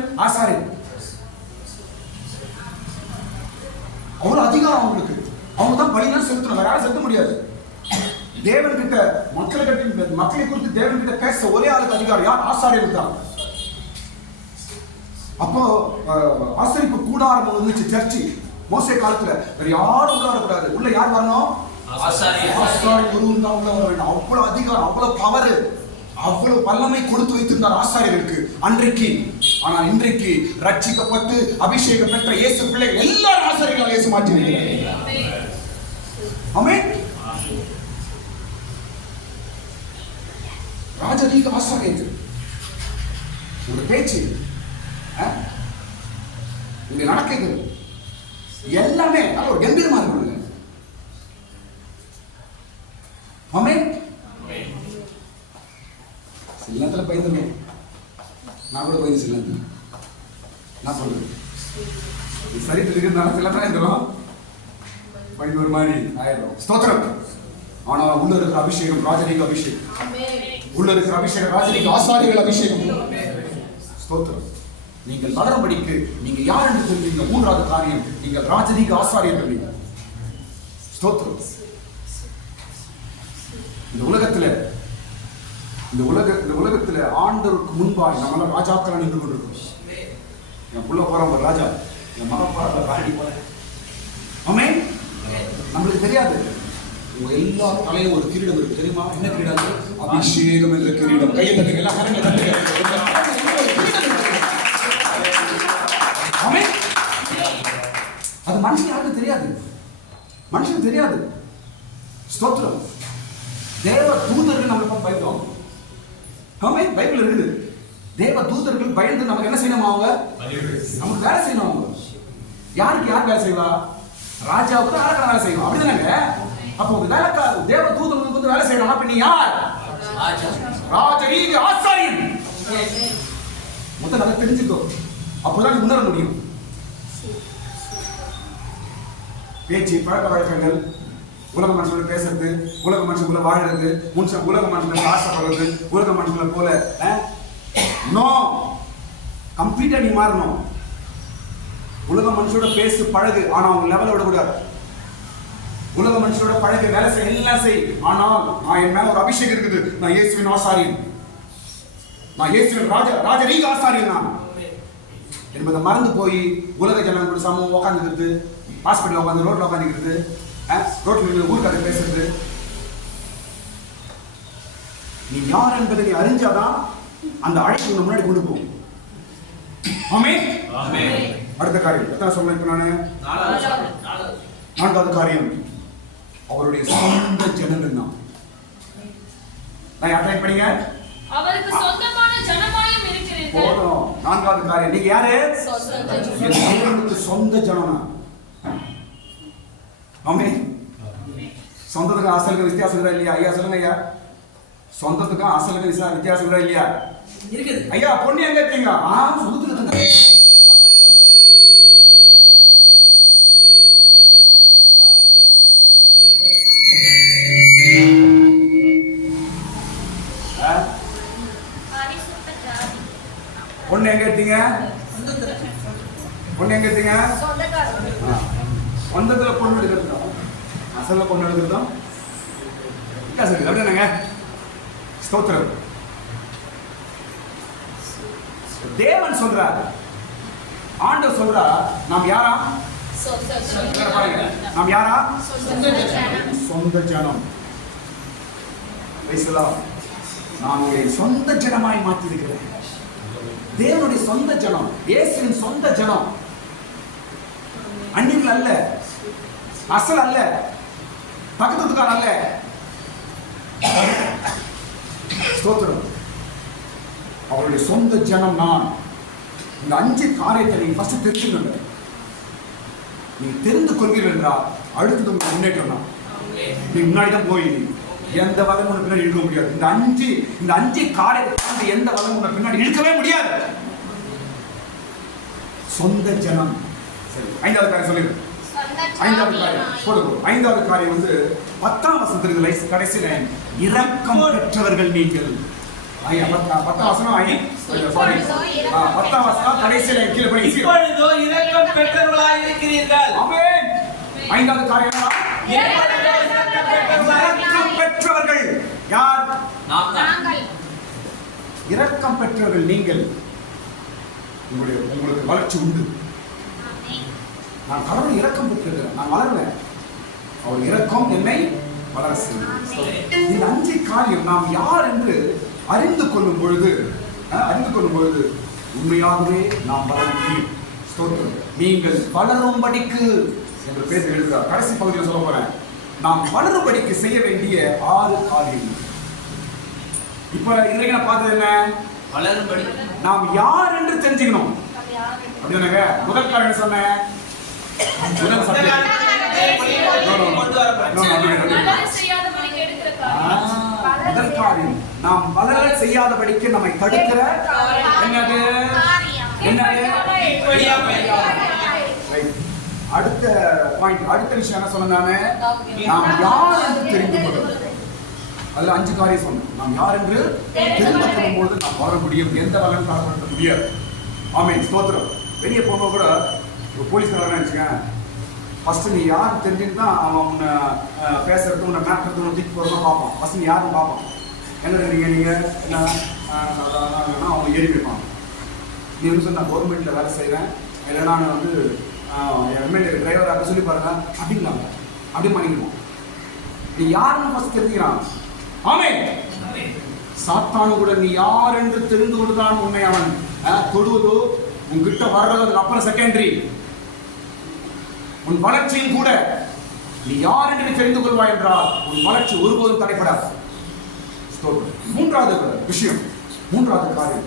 அவ்வளவு அதிகாரம் அவங்களுக்கு. அவங்க தான் பலிதான் செலுத்தணும், வேற யாரும் செலுத்த முடியாது. தேவன் கிட்ட மக்களை குறித்து தேவன் கிட்ட பேச ஒரே ஆளுக்கு அதிகாரம் யார்? ஆசாரியர்கள் தான். அப்போ ஆசரிப்பு கூடாரம் இருந்துச்சு சர்ச்சு மோசே காலத்துல. வேற யாரும் உள்ள வரக்கூடாது. உள்ள யார் வரணும்? ஆசாரியர் ஒருவன் தான் உள்ள வர வேண்டும். அவ்வளவு அதிகாரம், அவ்வளவு பவர், அவ்வளவு வல்லமை கொடுத்து வைத்திருந்தார் ஆசாரியர்களுக்கு அன்றைக்கு. ஆனால் இன்றைக்கு ரட்சிக்கப்பட்டு அபிஷேகம் பெற்ற இயேசு பிள்ளைகள் எல்லாரும் ஆசாரியர்களால் இயேசு மாற்றி இருக்கிறார். ஆமென். ராஜரீக ஆசாரியர்கள் உங்க பேச்சு, உங்க நடக்கைகள் எல்லாமே நல்ல ஒரு கம்பீரமா இருக்கு. ஆமென். சில நேரத்தில் பயந்துமே, நான் கூட பயந்து சில நேரத்தில் நான் சொல்றேன் சரிட்டு இருக்கிறதுனால சில பயந்துடும், பயந்து ஒரு மாதிரி ஆயிடும். ஸ்தோத்திரம். ஆனா உள்ள இருக்கிற அபிஷேகம் ராஜரீக அபிஷேகம், உள்ள இருக்கிற அபிஷேகம் ராஜரீக ஆசாரியர்கள் அபிஷேகம். ஸ்தோத்திரம். நீங்கள் வளரும்படிக்கு நீங்க யார் என்று தெரிஞ்சீங்க. மூன்றாவது காரியம், நீங்கள் ராஜரீக ஆசாரியர்கள். நீங்கள் ஸ்தோத்திரம். இந்த உலகத்துல ஆண்டவருக்கு முன்பாய் நம்மள ராஜாக்கள் நின்று கொண்டிருக்கோம். என் புள்ள போற ஒரு ராஜா, என் மகன் போற ராணி போற. ஆமென். நம்மளுக்கு தெரியாது. உங்க எல்லா தலையும் ஒரு கிரீடம் இருக்கு தெரியுமா? என்ன கிரீடம்? அபிஷேகம் என்ற கிரீடம். கையை தட்டுங்க, எல்லாம் கரங்களை தட்டுங்க. ஆமென். அது மனுஷன் யாருக்கும் தெரியாது, மனுஷனுக்கு தெரியாது. ஸ்தோத்திரம். தேவ தூதர்கள் நம்மளை பார்த்து பயந்துவாங்க. ஆமென். பைபிள் இருக்குது. தேவ தூதர்கள் பயந்து நமக்கு என்ன செய்யணும்? அவங்க நமக்கு வேலை செய்யணும். அவங்க யாருக்கு யார் வேலை செய்வா? ராஜாவுக்கு யாருக்கு வேலை செய்யணும், அப்படிதானங்க? அப்போ உங்க வேலைக்காரர் தேவ தூதர்களுக்கு வந்து வேலை செய்யணும். அப்ப நீ யார்? ராஜரீக ஆசாரியன். முதல்ல அதை தெரிஞ்சுக்கோ, அப்போதான் நீ உணர முடியும். பேச்சு, பழக்க வழக்கங்கள், உலக மனுஷங்கள பேசுறது, உலக மனுஷங்கள வாழறது, உலக மனுஷங்கள ஆசைப்படுறது, உலக மனுஷங்கள போல நோ, கம்ப்ளீட்டா நீ மாறணும். உலக மனுஷோட பேசு, பழகு, ஆனா அவங்க லெவல விடக்கூடாது. உலக மனுஷோட பழகு, வேலை செய், எல்லாம் செய். ஆனால் நான் என் மேல ஒரு அபிஷேகம் இருக்குது. நான் இயேசுவின் ஆசாரியன், நான் இயேசுவின் ராஜரீக ஆசாரியன் நான் என்பதை மறந்து போய் உலக ஜனங்களோட சமூகம் உட்காந்துக்கிறது, ஹாஸ்பிட்டல் உட்காந்து ரோட்ல உட்காந்துக்கிறது, ரோட்ல ஊருக்காக பேசுறது. நீ யார் என்பதை நீ அறிஞ்சாதான் அந்த அழைப்பு முன்னாடி கொண்டு போகும். ஆமென். அடுத்த காரியம் எத்தனை சொல்ல இப்ப நானு? நான்காவது காரியம், அவருடைய சொந்த ஜனங்கள் தான். நான் யாரை படிங்க? அவருக்கு சொந்தமான ஜனமாயும் இருக்கிறீர்கள். போதும். நான்காவது காரியம், நீங்க யாரு? தேவனுக்கு சொந்த ஜனம்னா. ஆமென். சொந்தத்துக்கு அசலுக்கு வித்தியாசம் இருக்கா இல்லையா? ஐயா சொல்லுங்க ஐயா. சொந்தத்துக்கு அசலுக்கு வித்தியாசம் இருக்கா இல்லையா? இருக்குது. ஐயா பொண்ணு எங்க இருக்கீங்க? சொந்தத்துக்கு இருக்குங்க. பொண்ணு எங்க எடுத்தீங்க? பொண்ணு எங்க எடுத்தீங்க? சொந்தத்துல பொண்ணு எடுக்கிறதா அசல்ல பொண்ணு எடுக்கிறதா வித்தியாசம் அப்படி என்னங்க? ஸ்தோத்திரம். தேவன் சொல்றார், ஆண்டவர் சொல்றார், நாம் யாரா? நாம் யாரா? சொந்த ஜனம். நான் உங்களை சொந்த ஜனமாய் மாற்றிருக்கிறேன். தேவனுடைய சொந்த ஜனம், இயேசுவின் சொந்த ஜனம். அந்நியர்கள் அல்ல, அசல் அல்ல, பக்கத்துக்கான அல்ல. ஸ்தோத்திரம். அவருடைய சொந்த ஜனம் நான். இந்த 5 காரியத்தை நீங்க ஃபர்ஸ்ட் தெரிஞ்சுக்கணும். நீங்க தெரிந்து கொள்வீர்கள் என்றால் அடுத்தது உங்களுக்கு முன்னேற்றம் தான். நீங்க முன்னாடி தான் போய் எந்த வளம் உனக்கு பின்னாடி இழுக்க முடியாது. இந்த அஞ்சு காரியத்தை எந்த வளம் உனக்கு பின்னாடி இழுக்கவே முடியாது. சொந்த ஜனம். சரி, 5வது காரியம் சொல்லிடு. 5வது காரியம் போடுங்க. 5வது காரியம் வந்து 10ஆம் வசனத்திற்கு கடைசியில இரக்கம் பெற்றவர்கள் நீங்கள். 10ஆம் வசனம் 10ஆம் வசனம் கடைசியில கீழே போய் இப்பொழுதோ இரக்கம் பெற்றவர்களாய் இருக்கிறீர்கள். ஆமென். 5வது காரியம் இரக்கம் பெற்றவர்கள் யார்? நாங்கள். இரக்கம் பெற்றவர்கள் நீங்கள். உங்களுக்கு வளர்ச்சி உண்டு. நான் கடவுள் இரக்கம் பெற்றிருக்கிறேன், நான் வளர்வேன். அவர் இரக்கம் என்னை வளர செய்யும். இந்த 5 காரியம் நாம் யார் என்று அறிந்து கொள்ளும் பொழுது உண்மையாகவே நாம் வளர முடியும். நீங்கள் வளரும்படிக்கு என்று பேர் எழுதுகிறார். கடைசி பகுதியில் சொல்ல போறேன். நாம் வளரும்படிக்கு செய்ய வேண்டிய 6 காரியங்கள். இப்ப இதுவரைக்கும் நான் பார்த்தது என்ன? வளரும்படி நாம் யார் என்று தெரிஞ்சுக்கணும். அப்படிதானங்க? முதல் காரியம் சொன்னேன். முதல் சப்ஜெக்ட் முதல் காரியம் நாம் வளர செய்யாதபடிக்கு நம்மை தடுக்கிற என்னது? அடுத்த பாயிண்ட், அடுத்த விஷயம் என்ன சொன்னானே? நாம் யார் என்று தெரிந்து கொள்ளும். அதுல 5 காரியம் சொன்னேன். நாம் யார் என்று தெரிந்து கொள்ளும் போது நாம் வளர முடியும். எந்த வளரும் தரப்படுத்த முடியாது. ஆமென். ஸ்தோத்திரம். வெளியே போகும்போது கூட ஒரு போலீஸ்காரன் நினைச்சுங்க, ஃபர்ஸ்ட் நீ யார் தெரிஞ்சுன்னு அவன் உன்னை பேசுறது, உன்னை மேட்றது, உன்னை தூக்கி போகிறதும் பார்ப்பான். ஃபர்ஸ்ட் நீ யாருன்னு பார்ப்பான். என்ன நீங்கள் என்ன அவங்க ஏறி வைப்பான். நீ வந்து சொன்ன நான் கவர்மெண்ட்டில் வேலை செய்கிறேன், இல்லைன்னா நான் வந்து எம்எல்ஏ டிரைவராக சொல்லி பாருங்க அப்படிங்களாங்க. அப்படி பண்ணிக்கணும். நீ யாருன்னு ஃபர்ஸ்ட் தெரிஞ்சுக்கிறான். ஆமென். சாத்தானு கூட நீ யார் என்று தெரிந்து கொண்டுதான் உண்மை அவன் தொடுவதோ உன்கிட்ட வர்றது அப்புறம் செகண்டரி. உன் வளர்ச்சியும் கூட நீ யார் என்று தெரிந்து கொள்வாய் என்றால் உன் வளர்ச்சி ஒருபோதும் தடைபடாது. 3வது விஷயம், 3வது காரியம்,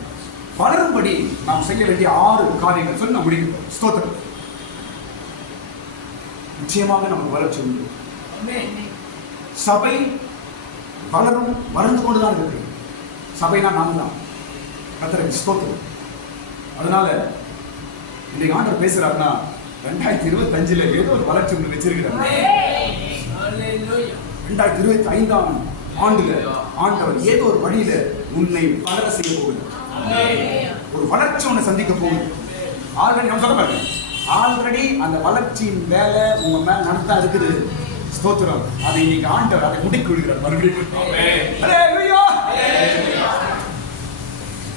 வளரும்படி நாம் செய்ய வேண்டிய 6 காரியங்கள் சொல்லி நாம் முடிக்கிறோம். ஸ்தோத்திரம். நிச்சயமாக நமக்கு வளர்ச்சி உண்டு. சபை வளர்ந்து கொண்டுதான் இருக்கு. சபைனா நாம தான். கர்த்தருக்கு ஸ்தோத்திரம். அதனால இன்னைக்கு ஆண்டவர் பேசுறாருன்னா 2025 ஏதோ ஒரு வளர்ச்சி ஒன்று வச்சிருக்கிறார். 2025ஆம் ஆண்டுல ஆண்டவர் ஏதோ ஒரு வழியில உன்னை வளர செய்ய போகுது. ஒரு வளர்ச்சி உன்னை சந்திக்க போகுது. ஆல்ரெடி நம்ம சொல்ல பாருங்க, ஆல்ரெடி அந்த வளர்ச்சியின் வேலை உங்க மேல நடத்தா இருக்குது. ஸ்தோத்திரம். அதை இன்னைக்கு ஆண்டவர் அதை முடிக்க விடுகிறார். மறுபடியும்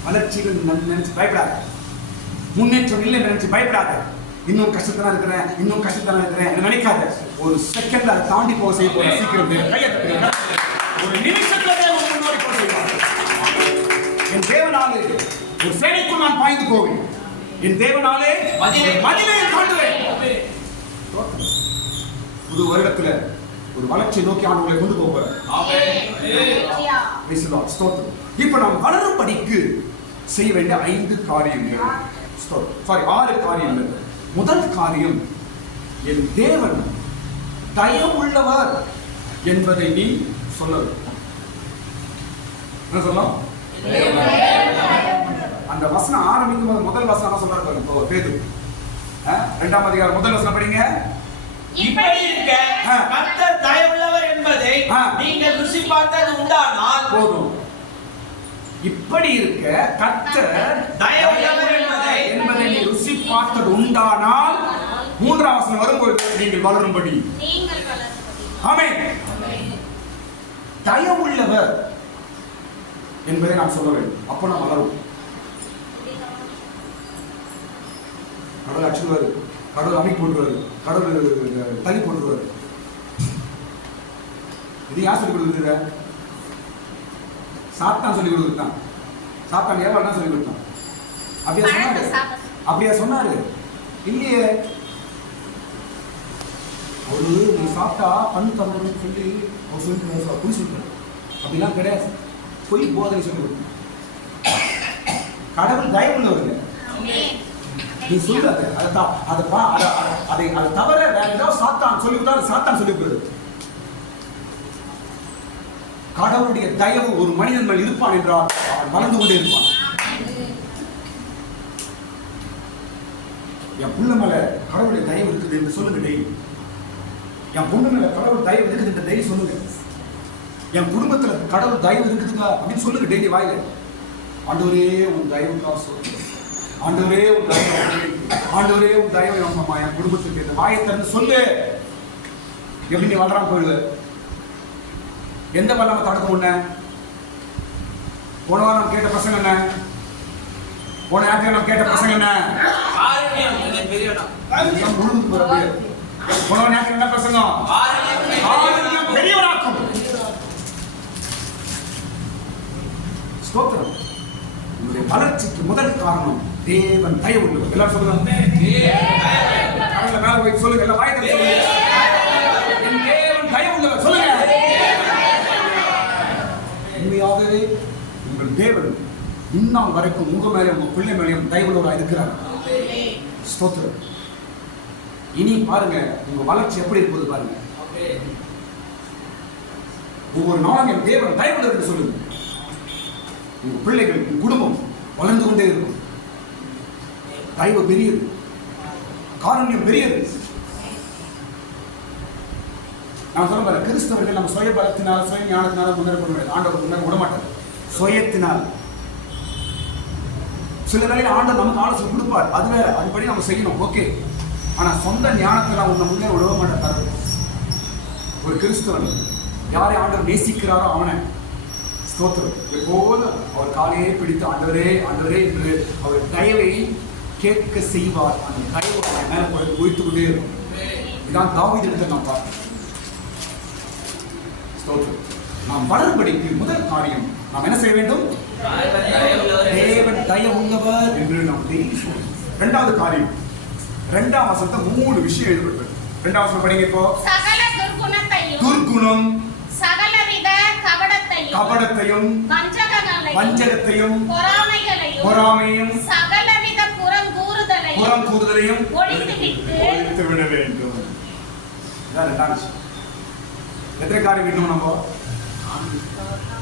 வளர்ச்சிகள் நினைச்சு பயப்படாத, முன்னேற்றம் இல்லை நினைச்சு பயப்படாத. இன்னும் கஷ்டத்தான் இருக்கிறேன் நினைக்காத. ஒரு செகண்ட்ல அதை தாண்டி போக செய்ய போற. சீக்கிரம் கையை தட்டுங்க. ஒரு நிமிஷத்துல முன்னாடி போக செய்வார். என் தேவனாலே ஒரு சேனைக்குள் நான் பாய்ந்து போவேன். என் தேவனாலே மதிலை தாண்டுவேன். புது வருடத்துல ஒரு வளர்ச்சி நோக்கி ஆண்டவரை கொண்டு போகிறார். இப்ப நாம் வளரும்படிக்கு செய்ய வேண்டிய 5 காரியங்கள். 6 காரியங்கள். முதல் காரியம், என் தேவன் தயவுள்ளவர் என்பதை நீ சொல்ல. என்ன சொல்லலாம்? அந்த வசனம் ஆரம்பிக்கும் போது முதல் வசனம் சொல்றாரு பாருங்க. பேதுரு 2ஆம் அதிகாரம் முதல் வசனம் படிங்க. இப்படி இருக்க கர்த்தர் தயவுள்ளவர் என்பதை நீங்கள் ருசி பார்த்தது உண்டானால் போதும். இப்படி இருக்க கர்த்தர் தயவுள்ளவர் என்பதை நீ ருசி பார்த்தது உண்டானால் மூன்றாம் வசனம் வரும்போது நீங்கள் வளரும்படி. நீங்கள் வளரும்படி. ஆமென். தயவுள்ளவர் என்பதை நாம் சொல்ல வேண்டும். அப்ப நாம் வளரும். கடவுள் அச்சுவாரு, கடவுள் அமைப்பு போட்டுருவாரு, கடவுள் தள்ளி போட்டுருவாரு. இது யார் சொல்லிக் கொடுக்குற? சாத்தான் சொல்லிக் கொடுத்தான். சாத்தான் ஏவாள் தான் சொல்லிக் கொடுத்தான். அப்படியா சொன்னாரு? இல்லையே. ஒரு நீ சாப்பிட்டா கண் தரணும்னு சொல்லி அவர் சொல்லிட்டு பொய் சொல்றாரு. அப்படிலாம் கிடையாது. பொய் போதனை சொல்லி கொடுத்தான். கடவுள் தயவுள்ளவருங்க. நீ சொல்றாரு அதை தவிர வேற ஏதாவது சாத்தான் சொல்லிவிட்டால் சாத்தான் சொல்லிவிடுறது. கடவுளுடைய தயவு ஒரு மனிதன் மேல் இருப்பான் என்றால் அவன் வளர்ந்து கொண்டே இருப்பான். என் புள்ள மேல கடவுளுடைய தயவு இருக்குது என்று சொல்லுங்க டெய்லி. என் பொண்ணு மேல கடவுள் தயவு இருக்குது என்று டெய்லி சொல்லுங்க. என் குடும்பத்துல கடவுள் தயவு இருக்குதுங்க அப்படின்னு சொல்லுங்க டெய்லி வாயில. ஆண்டவரே உன் தயவுக்காக சொல்லுங்க. ஆண்டவரே உன் தயவு, ஆண்டவரே உன் தயவு அம்மா என் குடும்பத்துக்கு இந்த வாயை திறந்து சொல்லு. எப்படி நீ வளராம போயிடுவ? எந்த வரலாம தடுக்க உன்ன? போன வாரம் கேட்ட பசங்க என்ன? போன ஞாயிற்று நம்ம கேட்ட பசங்க என்ன? போன ஞாயிற்று என்ன பசங்க? பெரியவராக்கும். ஸ்தோத்திரம். உங்களுடைய வளர்ச்சிக்கு முதல் காரணம் தேவன் தயவு உள்ளவர். எல்லாரும் சொல்லுங்க. கடவுளை மேல போய் சொல்லுங்க. எல்லாம் வாயத்தில் சொல்லுங்க. என் தேவன் தயவு உள்ளவர். சொல்லுங்க. உண்மையாகவே உங்கள் தேவன் இந்நாள் வரைக்கும் உங்க மேலே உங்க பிள்ளை மேலேயும் தயவுள்ளவராக இருக்கிறார். ஸ்தோத்திரம். இனி பாருங்க உங்க வளர்ச்சி எப்படி இருப்பது பாருங்க. ஒவ்வொரு நாளும் என் தேவன் தயவுள்ளவர் என்று சொல்லுங்க. உங்க பிள்ளைகள் உங்க குடும்பம் வளர்ந்து கொண்டே இருக்கும். தயவு பெரியது, காருண்யம் பெரியது. நான் சொல்ல பாரு, கிறிஸ்தவர்கள் நம்ம சுய பலத்தினால் சுய ஞானத்தினால முன்னேற முடியாது. ஆண்டவர் முன்னேற விட மாட்டார். சுயத்தினால் சில வேளையில் ஆண்டவர் நமக்கு ஆலோசனை கொடுப்பார். அது வேற, அதுபடி நம்ம செய்யணும். ஓகே. ஆனா சொந்த ஞானத்தில் உன்னை முன்னேற விட மாட்டார். ஒரு கிறிஸ்தவன் யாரை ஆண்டவர் நேசிக்கிறாரோ அவனை ஸ்தோத்திரம் எப்போதும் அவர் காலையே பிடித்து ஆண்டவரே ஆண்டவரே என்று அவர் தயவை கேட்க செய்வார். அந்த தயவு அவன் மேல உயர்த்து கொண்டே இருக்கும். இதான் தாவீதிடத்தை நாம் பார்க்கிறோம். ஸ்தோத்திரம். நாம் வளரும்படிக்கு முதல் காரியம் நாம் என்ன செய்ய வேண்டும்? தேவன் தயவு உள்ளவர் என்று நாம் டெய்லி சொல்றோம். இரண்டாவது காரியம், இரண்டாம் வசனத்தை 3 விஷயம் எழுதப்பட்டது. இரண்டாம் வசனம் படிங்க. இப்போ சகல துர்குணத்தையும், துர்குணம், சகலவித கபடத்தையும், வஞ்சகத்தையும், பொறாமையும், சகலவித புறங்கூறுதலையும் ஒழித்து விட வேண்டும். இதான் இரண்டாம் விஷயம். எத்தனை காரியம் வேணும்? நம்ம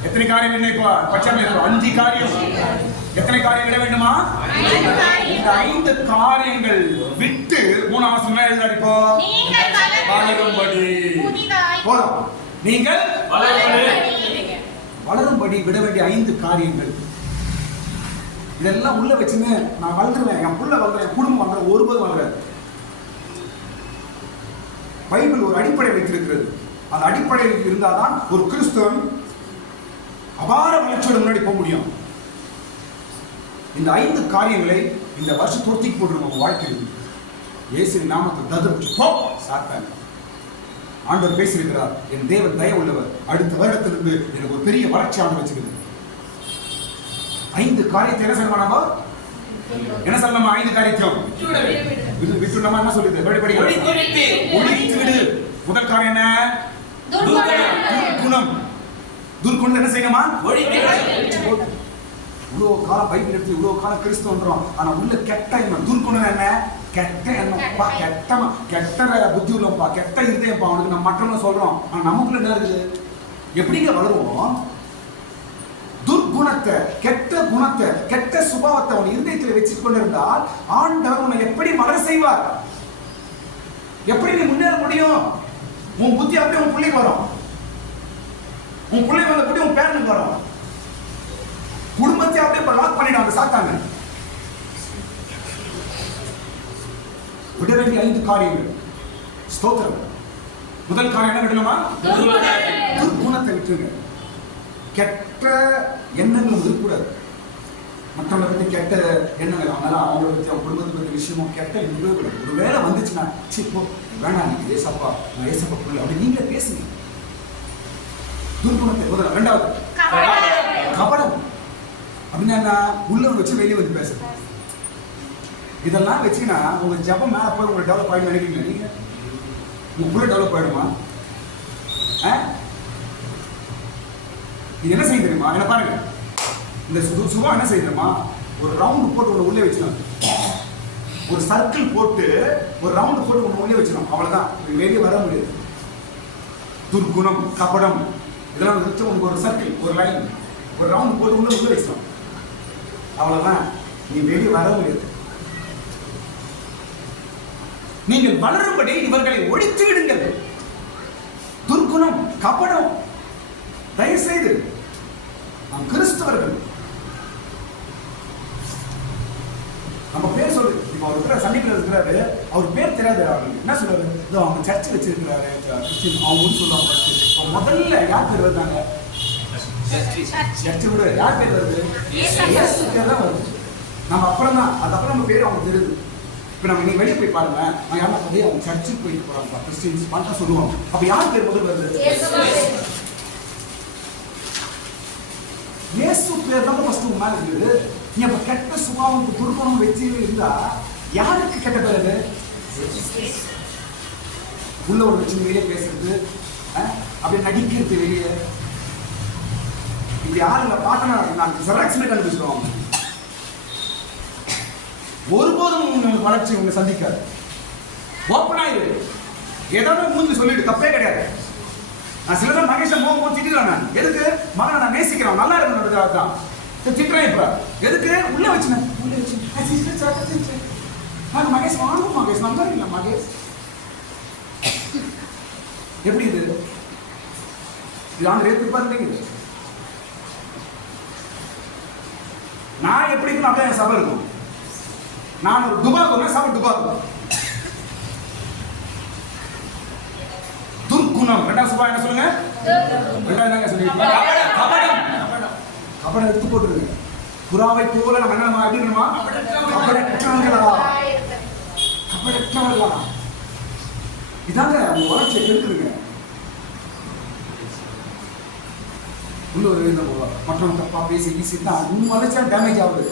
எத்தனை காரியம் என்ன? இப்போ பச்சை 5 காரியம். எத்தனை காரியம் விட வேண்டுமா? இந்த 5 காரியங்கள் விட்டு 3ஆம் வசனம் எழுதாடி. இப்போ வளரும்படி போதும். நீங்கள் வளரும்படி விட வேண்டிய 5 காரியங்கள். இதெல்லாம் உள்ள வச்சுன்னு நான் வளர்ந்துருவேன், என் புள்ள வளர்றேன், என் குடும்பம் வளர்றேன், ஒருபோது வளர்றேன். பைபிள் ஒரு அடிப்படை வைத்திருக்கிறது. அந்த அடிப்படையில் இருந்தால்தான் ஒரு கிறிஸ்தவன் அபார வளர்ச்சியோட முன்னாடி போக முடியும். இந்த 5 காரியங்களை இந்த வருஷம் தொடுத்திக்கு போட்டு நம்ம வாழ்க்கையில் இயேசுவின் நாமத்தில் ததுர்த்து போ சாத்தான். ஆண்டவர் பேசியிருக்கிறார், என் தேவன் தயவு உள்ளவர், அடுத்த வருடத்திலிருந்து எனக்கு ஒரு பெரிய வளர்ச்சி ஆண்டு வச்சுக்கிறது. 5 காரியத்தை என்ன சொல்லணுமா? என்ன சொல்லணுமா? 5 காரியத்தையும் விட்டு நம்ம என்ன சொல்லுது? ஒழித்து விடு. முதல் காரியம் என்ன? துர்குணம். துர்குணம் என்ன செய்யணுமா? இவ்வளோ காலம் பைபிள் எடுத்து இவ்வளோ காலம் கிறிஸ்தவன்றோம், ஆனா உள்ள கெட்ட எண்ணம். துர்குணம் என்ன? கெட்ட எண்ணம்ப்பா, கெட்ட புத்தி உள்ளப்பா, கெட்ட இருதயப்பா அவனுக்கு நம்ம மற்றவங்க சொல்றோம். ஆனா நமக்குள்ள என்ன இருக்குது? எப்படிங்க வளருவோம்? துர்குணத்தை, கெட்ட குணத்தை, கெட்ட சுபாவத்தை அவன் இருதயத்தில் வச்சு கொண்டிருந்தால் ஆண்டவர் உன்னை எப்படி வளர செய்வார்? எப்படி நீ முன்னேற முடியும்? உன் புத்தி அப்படியே உன் பிள்ளைக்கு வரும். உன் பிள்ளை வந்தபடி உன் பேரனுக்கு வரும். குடும்பத்தை அப்படியே லாக் பண்ணிடும் அந்த சாத்தாங்க. விட வேண்டிய 5 காரியங்கள். ஸ்தோத்திரம். முதல் காரியம் என்ன விடணுமா? துர்குணத்தை விட்டுருங்க. கெட்ட எண்ணங்கள் இருக்கக்கூடாது. மற்றவங்களை பத்தி கெட்ட எண்ணங்கள், அவங்கள பத்தி அவங்க குடும்பத்தை பத்தி விஷயமும் கெட்ட எண்ணங்களே கூடாது. ஒரு வேலை வந்துச்சுன்னா இப்போ வேணாம், நீங்க ஏசப்பா நான் ஏசப்பா புள்ள அப்படி நீங்களே பேசுங்க. துர்குணத்தை முதல்ல. ரெண்டாவது கபடம். அப்படின்னா உள்ளவங்க வச்சு வெளியே வந்து பேசுறது. இதெல்லாம் வச்சுன்னா உங்க ஜபம் மேல போய் உங்களை டெவலப் ஆகிடும் நினைக்கிறீங்களா? நீங்க உங்க புள்ள டெவலப் ஆயிடுமா? இது என்ன செய்ய தெரியுமா? என்ன பாருங்க, இந்த சுபா என்ன செய்ய தெரியுமா? ஒரு ரவுண்ட் போட்டு உங்களை உள்ளே வச்சிடும். ஒரு சர்க்கிள் போட்டு ஒரு ரவுண்ட் போட்டு உங்களை உள்ளே வச்சிடும். அவ்வளவுதான், வெளியே வர முடியாது. துர்குணம், கபடம் இதெல்லாம் வச்சு உங்களுக்கு ஒரு சர்க்கிள், ஒரு லைன், ஒரு ரவுண்ட் போட்டு உள்ளே வச்சிடும். அவ்வளவுதான், நீ வெளியே வர முடியாது. நீங்கள் வளரும்படி இவர்களை ஒழித்து விடுங்கள். துர்குணம், கபடம். தயவு செய்து நாம் கிறிஸ்தவர்கள், நம்ம பேர் சொல்லு. இப்போ அவர் சந்திப்பில் இருக்கிறாரு, அவர் பேர் தெரியாது. அவருக்கு என்ன சொல்றாரு? இதோ அவங்க சர்ச் வச்சிருக்கிறாரு, அவங்க ஊர் சொல்லுவாங்க. முதல்ல யார் பேர் வருதாங்க? சர்ச்சை விட யார் பேர் வருது? இயேசு பேர் தான் வருது. நம்ம அப்புறம் தான், அதுக்கப்புறம் நம்ம பேர் அவங்க தெரியுது. இப்போ நம்ம நீ வெளியே போய் பாருங்க, நான் யாரும் அப்படியே அவங்க சர்ச்சுக்கு போயிட்டு போறாங்க, கிறிஸ்டின்ஸ் பண்ண சொல்லுவாங்க. அப்ப யார் பேர் முதல் வருது? இயேசு பேர் தான் ஃபர்ஸ்ட் உங்க மேல இருக்குது. நீ அப்ப கெட்ட சுபாவம் துர்குணம் வச்சு இருந்தா யாருக்கு கெட்ட பேரு? உள்ள ஒரு வச்சு வெளியே பேசுறது, அப்படியே நடிக்கிறது வெளியே. இப்படி யாருல பார்த்தனா நான் செலக்ஷன் கண்டுபிடிச்சிருவாங்க. ஒருபோதும் உங்க வளர்ச்சி உங்களை சந்திக்காது. ஓப்பன் ஆயிரு, ஏதாவது மூஞ்சி சொல்லிட்டு தப்பே கிடையாது. நான் சில தான் மகேஷன் போகும்போது திட்டுறேன். நான் எதுக்கு? மகனை நான் நேசிக்கிறேன், நல்லா இருக்கணும் தான் திட்டுறேன். இப்ப எதுக்கு? உள்ள வச்சுனேன், உள்ள வச்சு மகேஷ் வாங்கும், மகேஷ் நல்லா இருக்கீங்களா மகேஷ்? எப்படி இது? இது ஆண்டு ரேத்து நான் எப்படி இருக்கணும் அப்படியே என் சபை இருக்கும். நான் ஒரு துபாக்கு சபை துபாக்கு. துர்குணம். ரெண்டாவது சுபா என்ன சொல்லுங்க? ரெண்டாவது சொல்லிருக்கீங்க கபடம் எடுத்து போட்டுருங்க. புறாவை போல நம்ம என்ன எப்படி இருக்கணுமா? கபடற்றவர்களா. இதாங்க அவங்க வளர்ச்சியை கெடுக்குதுங்க. உள்ள ஒரு மற்றவங்க தப்பா பேசி ஈஸி தான் உங்க வளர்ச்சியா டேமேஜ் ஆகுது.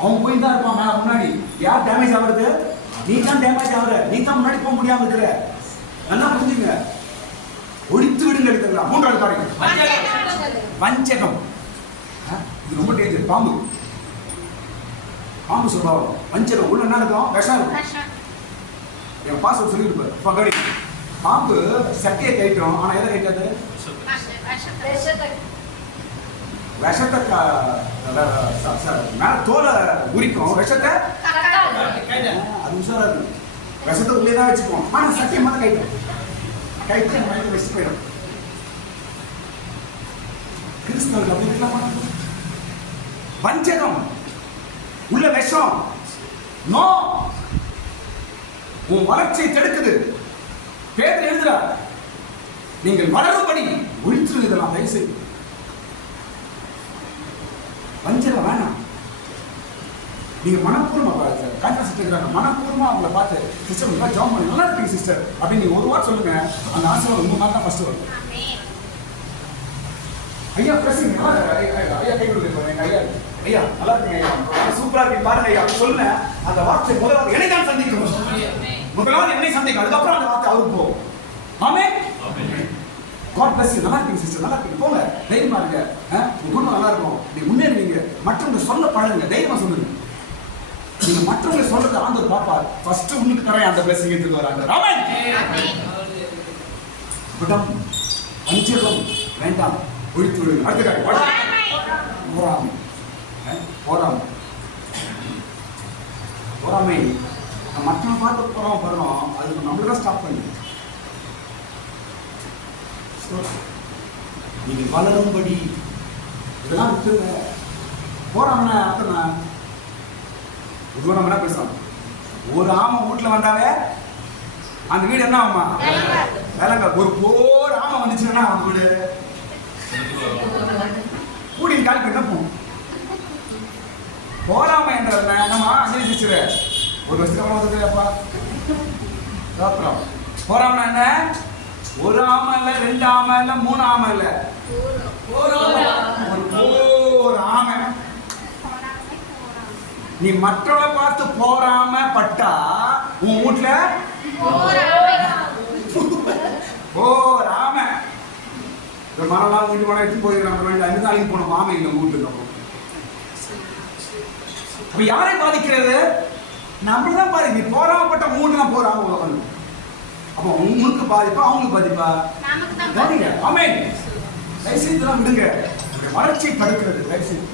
அவன் போய் தான் இருப்பான் மேல முன்னாடி. யார் டேமேஜ் ஆகுறது? நீ தான் டேமேஜ் ஆகுற. நீ தான் முன்னாடி போக முடியாம இருக்கிற. நல்லா புரிஞ்சுங்க. ஒழித்து விடுங்கள் இதெல்லாம். மூன்றாவது காரியம் வஞ்சகம். இது ரொம்ப டேஞ்சர். பாம்பு, பாம்பு சுபாவம், வஞ்சகம். உள்ள என்ன இருக்கும்? விஷம் இருக்கும். என் பாஸ்வேர்ட் சொல்லியிருப்பாரு பகடி. பாம்பு சட்டையை கைட்டோம், ஆனா எதை கைட்டாது? விஷத்தை மேல தோலை உரிக்கும், விஷத்தை அது உஷாரா இருக்கும். விஷத்தை உள்ளே தான் வச்சுக்குவோம், ஆனா சட்டையை மட்டும் கைட்டோம். கைட்டு மைண்ட் வச்சு போயிடும். கிறிஸ்தவர்கள் அப்படி இருக்கலாமா? வஞ்சகம், உள்ள விஷம். நோ, உன் வளர்ச்சியை தடுக்குது. பேதுரு எழுதுறார், நீங்கள் வளரும்படி ஒழித்துலாம் தயவு செய்து. வஞ்சகம் வேணாம். நீங்க மனப்பூர்வமா மனப்பூர்வமா அவங்களை பார்த்து சிஸ்டர் ஜாம் பண்ணி நல்லா இருப்பீங்க சிஸ்டர் அப்படின்னு நீங்க ஒரு வாரம் சொல்லுங்க. அந்த ஆசீர்வாதம் உங்க மாதிரி தான் ஃபர்ஸ்ட் வரும். ஐயா பிரசங்க ஐயா கை கொடுக்க ஐயா ஐயா நல்லா இருக்கீங்க ஐயா சூப்பரா இருக்கு பாருங்க ஐயா சொல்லுங்க. அந்த வார்த்தை முதலாவது என்னை தான் சந்திக்கணும். முதலாவது என்னை சந்திக்கும், அதுக்கப்புறம் அந்த வார்த்தை அவருக்கு போகும். ஆமென். God bless you. நல்லா இருக்கீங்க சிஸ்டர், நல்லா இருக்கீங்க, போங்க தைரியமா இருங்க, உங்க குடும்பம் நல்லா இருக்கும், நீங்க முன்னேறுவீங்க. மற்றவங்க சொல்ல பழகுங்க, தைரியமா சொல்லுங்க. நீங்க மற்றவங்க சொல்றது ஆண்டவர் பாப்பார். ஃபர்ஸ்ட் உங்களுக்கு தரேன் அந்த blessing எடுத்து வராங்க. ஆமென். விடம் வஞ்சகம் வேண்டாம், ஒழித்து விடுங்க. அடுத்த காரியம் பொறாமை. பொறாமை பொறாமை மற்றவங்க பார்த்து பொறாமை பண்ணணும், அதுக்கு நம்மளதான் ஸ்டாப் பண்ணி நீங்க வளரும்படி இதெல்லாம் விட்டுருங்க. போறாங்கன்னா அர்த்தம் பொதுவாக நம்ம என்ன பேசலாம், ஒரு ஆமை வீட்டுல வந்தாவே அந்த வீடு என்ன ஆகுமா? வேலைங்க. ஒரு போர் ஆமை வந்துச்சுன்னா அந்த வீடு கூடியின் கால் பண்ண போகும். போராம என்றது என்னமா அஞ்சலிச்சு ஒரு வருஷத்துக்கு வந்துருக்கப்பா. அப்புறம் போராம என்ன? ஒரு ஆமை இல்ல, 2 ஆமை இல்ல, 3 ஆமை இல்ல, ஒரு ஆமை. நீ மற்றவளை பார்த்து போராம பட்டா உன் வீட்டுல ஆமை. மரம் வீட்டு மரம் எடுத்து போயிருக்காங்க. 5 நாளைக்கு போன ஆமை இல்லை வீட்டுக்கு. அப்ப யாரை பாதிக்கிறது? நம்மளதான் பாதிக்கு. போராமப்பட்ட 3 தான் போறாங்க உலகம். அப்ப உங்களுக்கு பாதிப்பா அவங்களுக்கு பாதிப்பா? ஆமென். தயவுசெய்துலாம் விடுங்க. உங்களுடைய வளர்ச்சியை தடுக்கிறது. தயவுசெய்து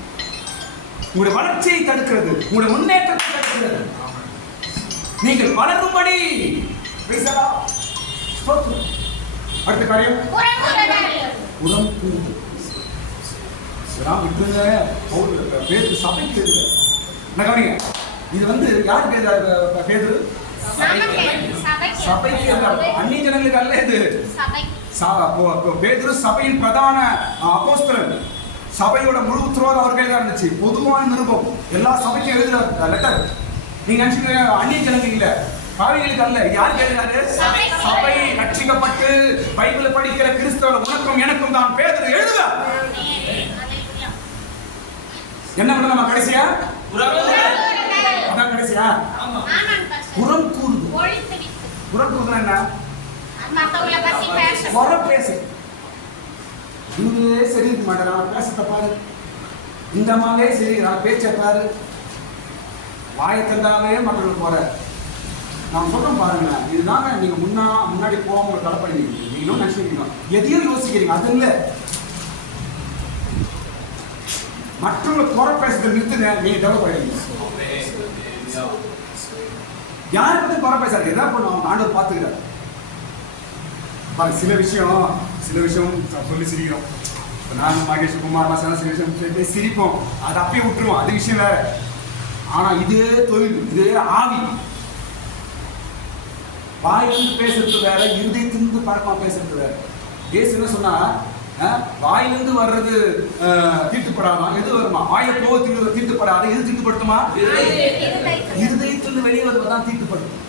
உங்களுடைய வளர்ச்சியை தடுக்கிறது, உங்களுடைய முன்னேற்றத்தை தடுக்கிறது. நீங்கள் வளரும்படி. அடுத்த காரியம் உரம் கூறுதல். பேரு சபைக்கு என்ன கவனிங்க. இது யார் பேரு? சபைக்கு அந்நிய ஜனங்களுக்கு அல்ல. இது பேதுரு சபையின் பிரதான அப்போஸ்தலன். சபையோட முழு உத்தரவாதம் அவர்கள் தான் இருந்துச்சு. பொதுவான நிருபம் எல்லா சபைக்கும் எழுதுற லெட்டர். நீங்க நினைச்சுக்க அந்நிய ஜனங்கள் இல்ல, பாவிகளுக்கு அல்ல. யார் எழுதுறாரு? சபை ரட்சிக்கப்பட்டு பைபிள் படிக்கிற கிறிஸ்தவ உனக்கும் எனக்கும் தான் பேதுரு எழுதுறார். என்ன பண்ண நம்ம கடைசியா? அதான் கடைசியா புறம் கூறுது. புறம் கூறுதுன்னா என்ன? புறம் பேசு. இவங்களே சரி இருக்க மாட்டாரா? பேசத்தை பாரு. இந்த மாதிரியே சரி பேச்சை பாரு. வாயை தந்தாவே மக்களுக்கு போற. நான் சொல்றேன் பாருங்க. இதுதாங்க நீங்க முன்னாடி போக உங்களுக்கு தடை பண்ணி நீங்களும் நினைச்சுக்கிறீங்க. எதையும் யோசிக்கிறீங்க. அது இல்லை. மற்றவங்களை குறை பேசுறதை நிறுத்துங்க. நீங்க டெவலப் ஆயிடுங்க. யாரை பத்தி குறை பேசாது. எதா பண்ணுவோம் ஆண்டவர் பார்த்துக்கிறார். சில விஷயம் சொல்லி சிரிக்கிறோம். நான் மகேஷ் குமார் சில விஷயம் சிரிப்போம். அதை அப்பயே விட்டுருவோம். அது விஷயம் வேற. ஆனா இதே தொழில், இதே ஆவி வாயிலிருந்து பேசுறது வேற, இருதயத்திலிருந்து பழக்கமா பேசுறது வேற. ஏசு என்ன சொன்னா, வாயிலிருந்து வர்றது தீட்டுப்படாதான். எது வருமா? வாயில போக தீட்டுப்படாது. எது தீட்டுப்படுத்துமா? இருதயத்திலிருந்து வெளியே வருவதுதான் தீட்டுப்படுத்தும்.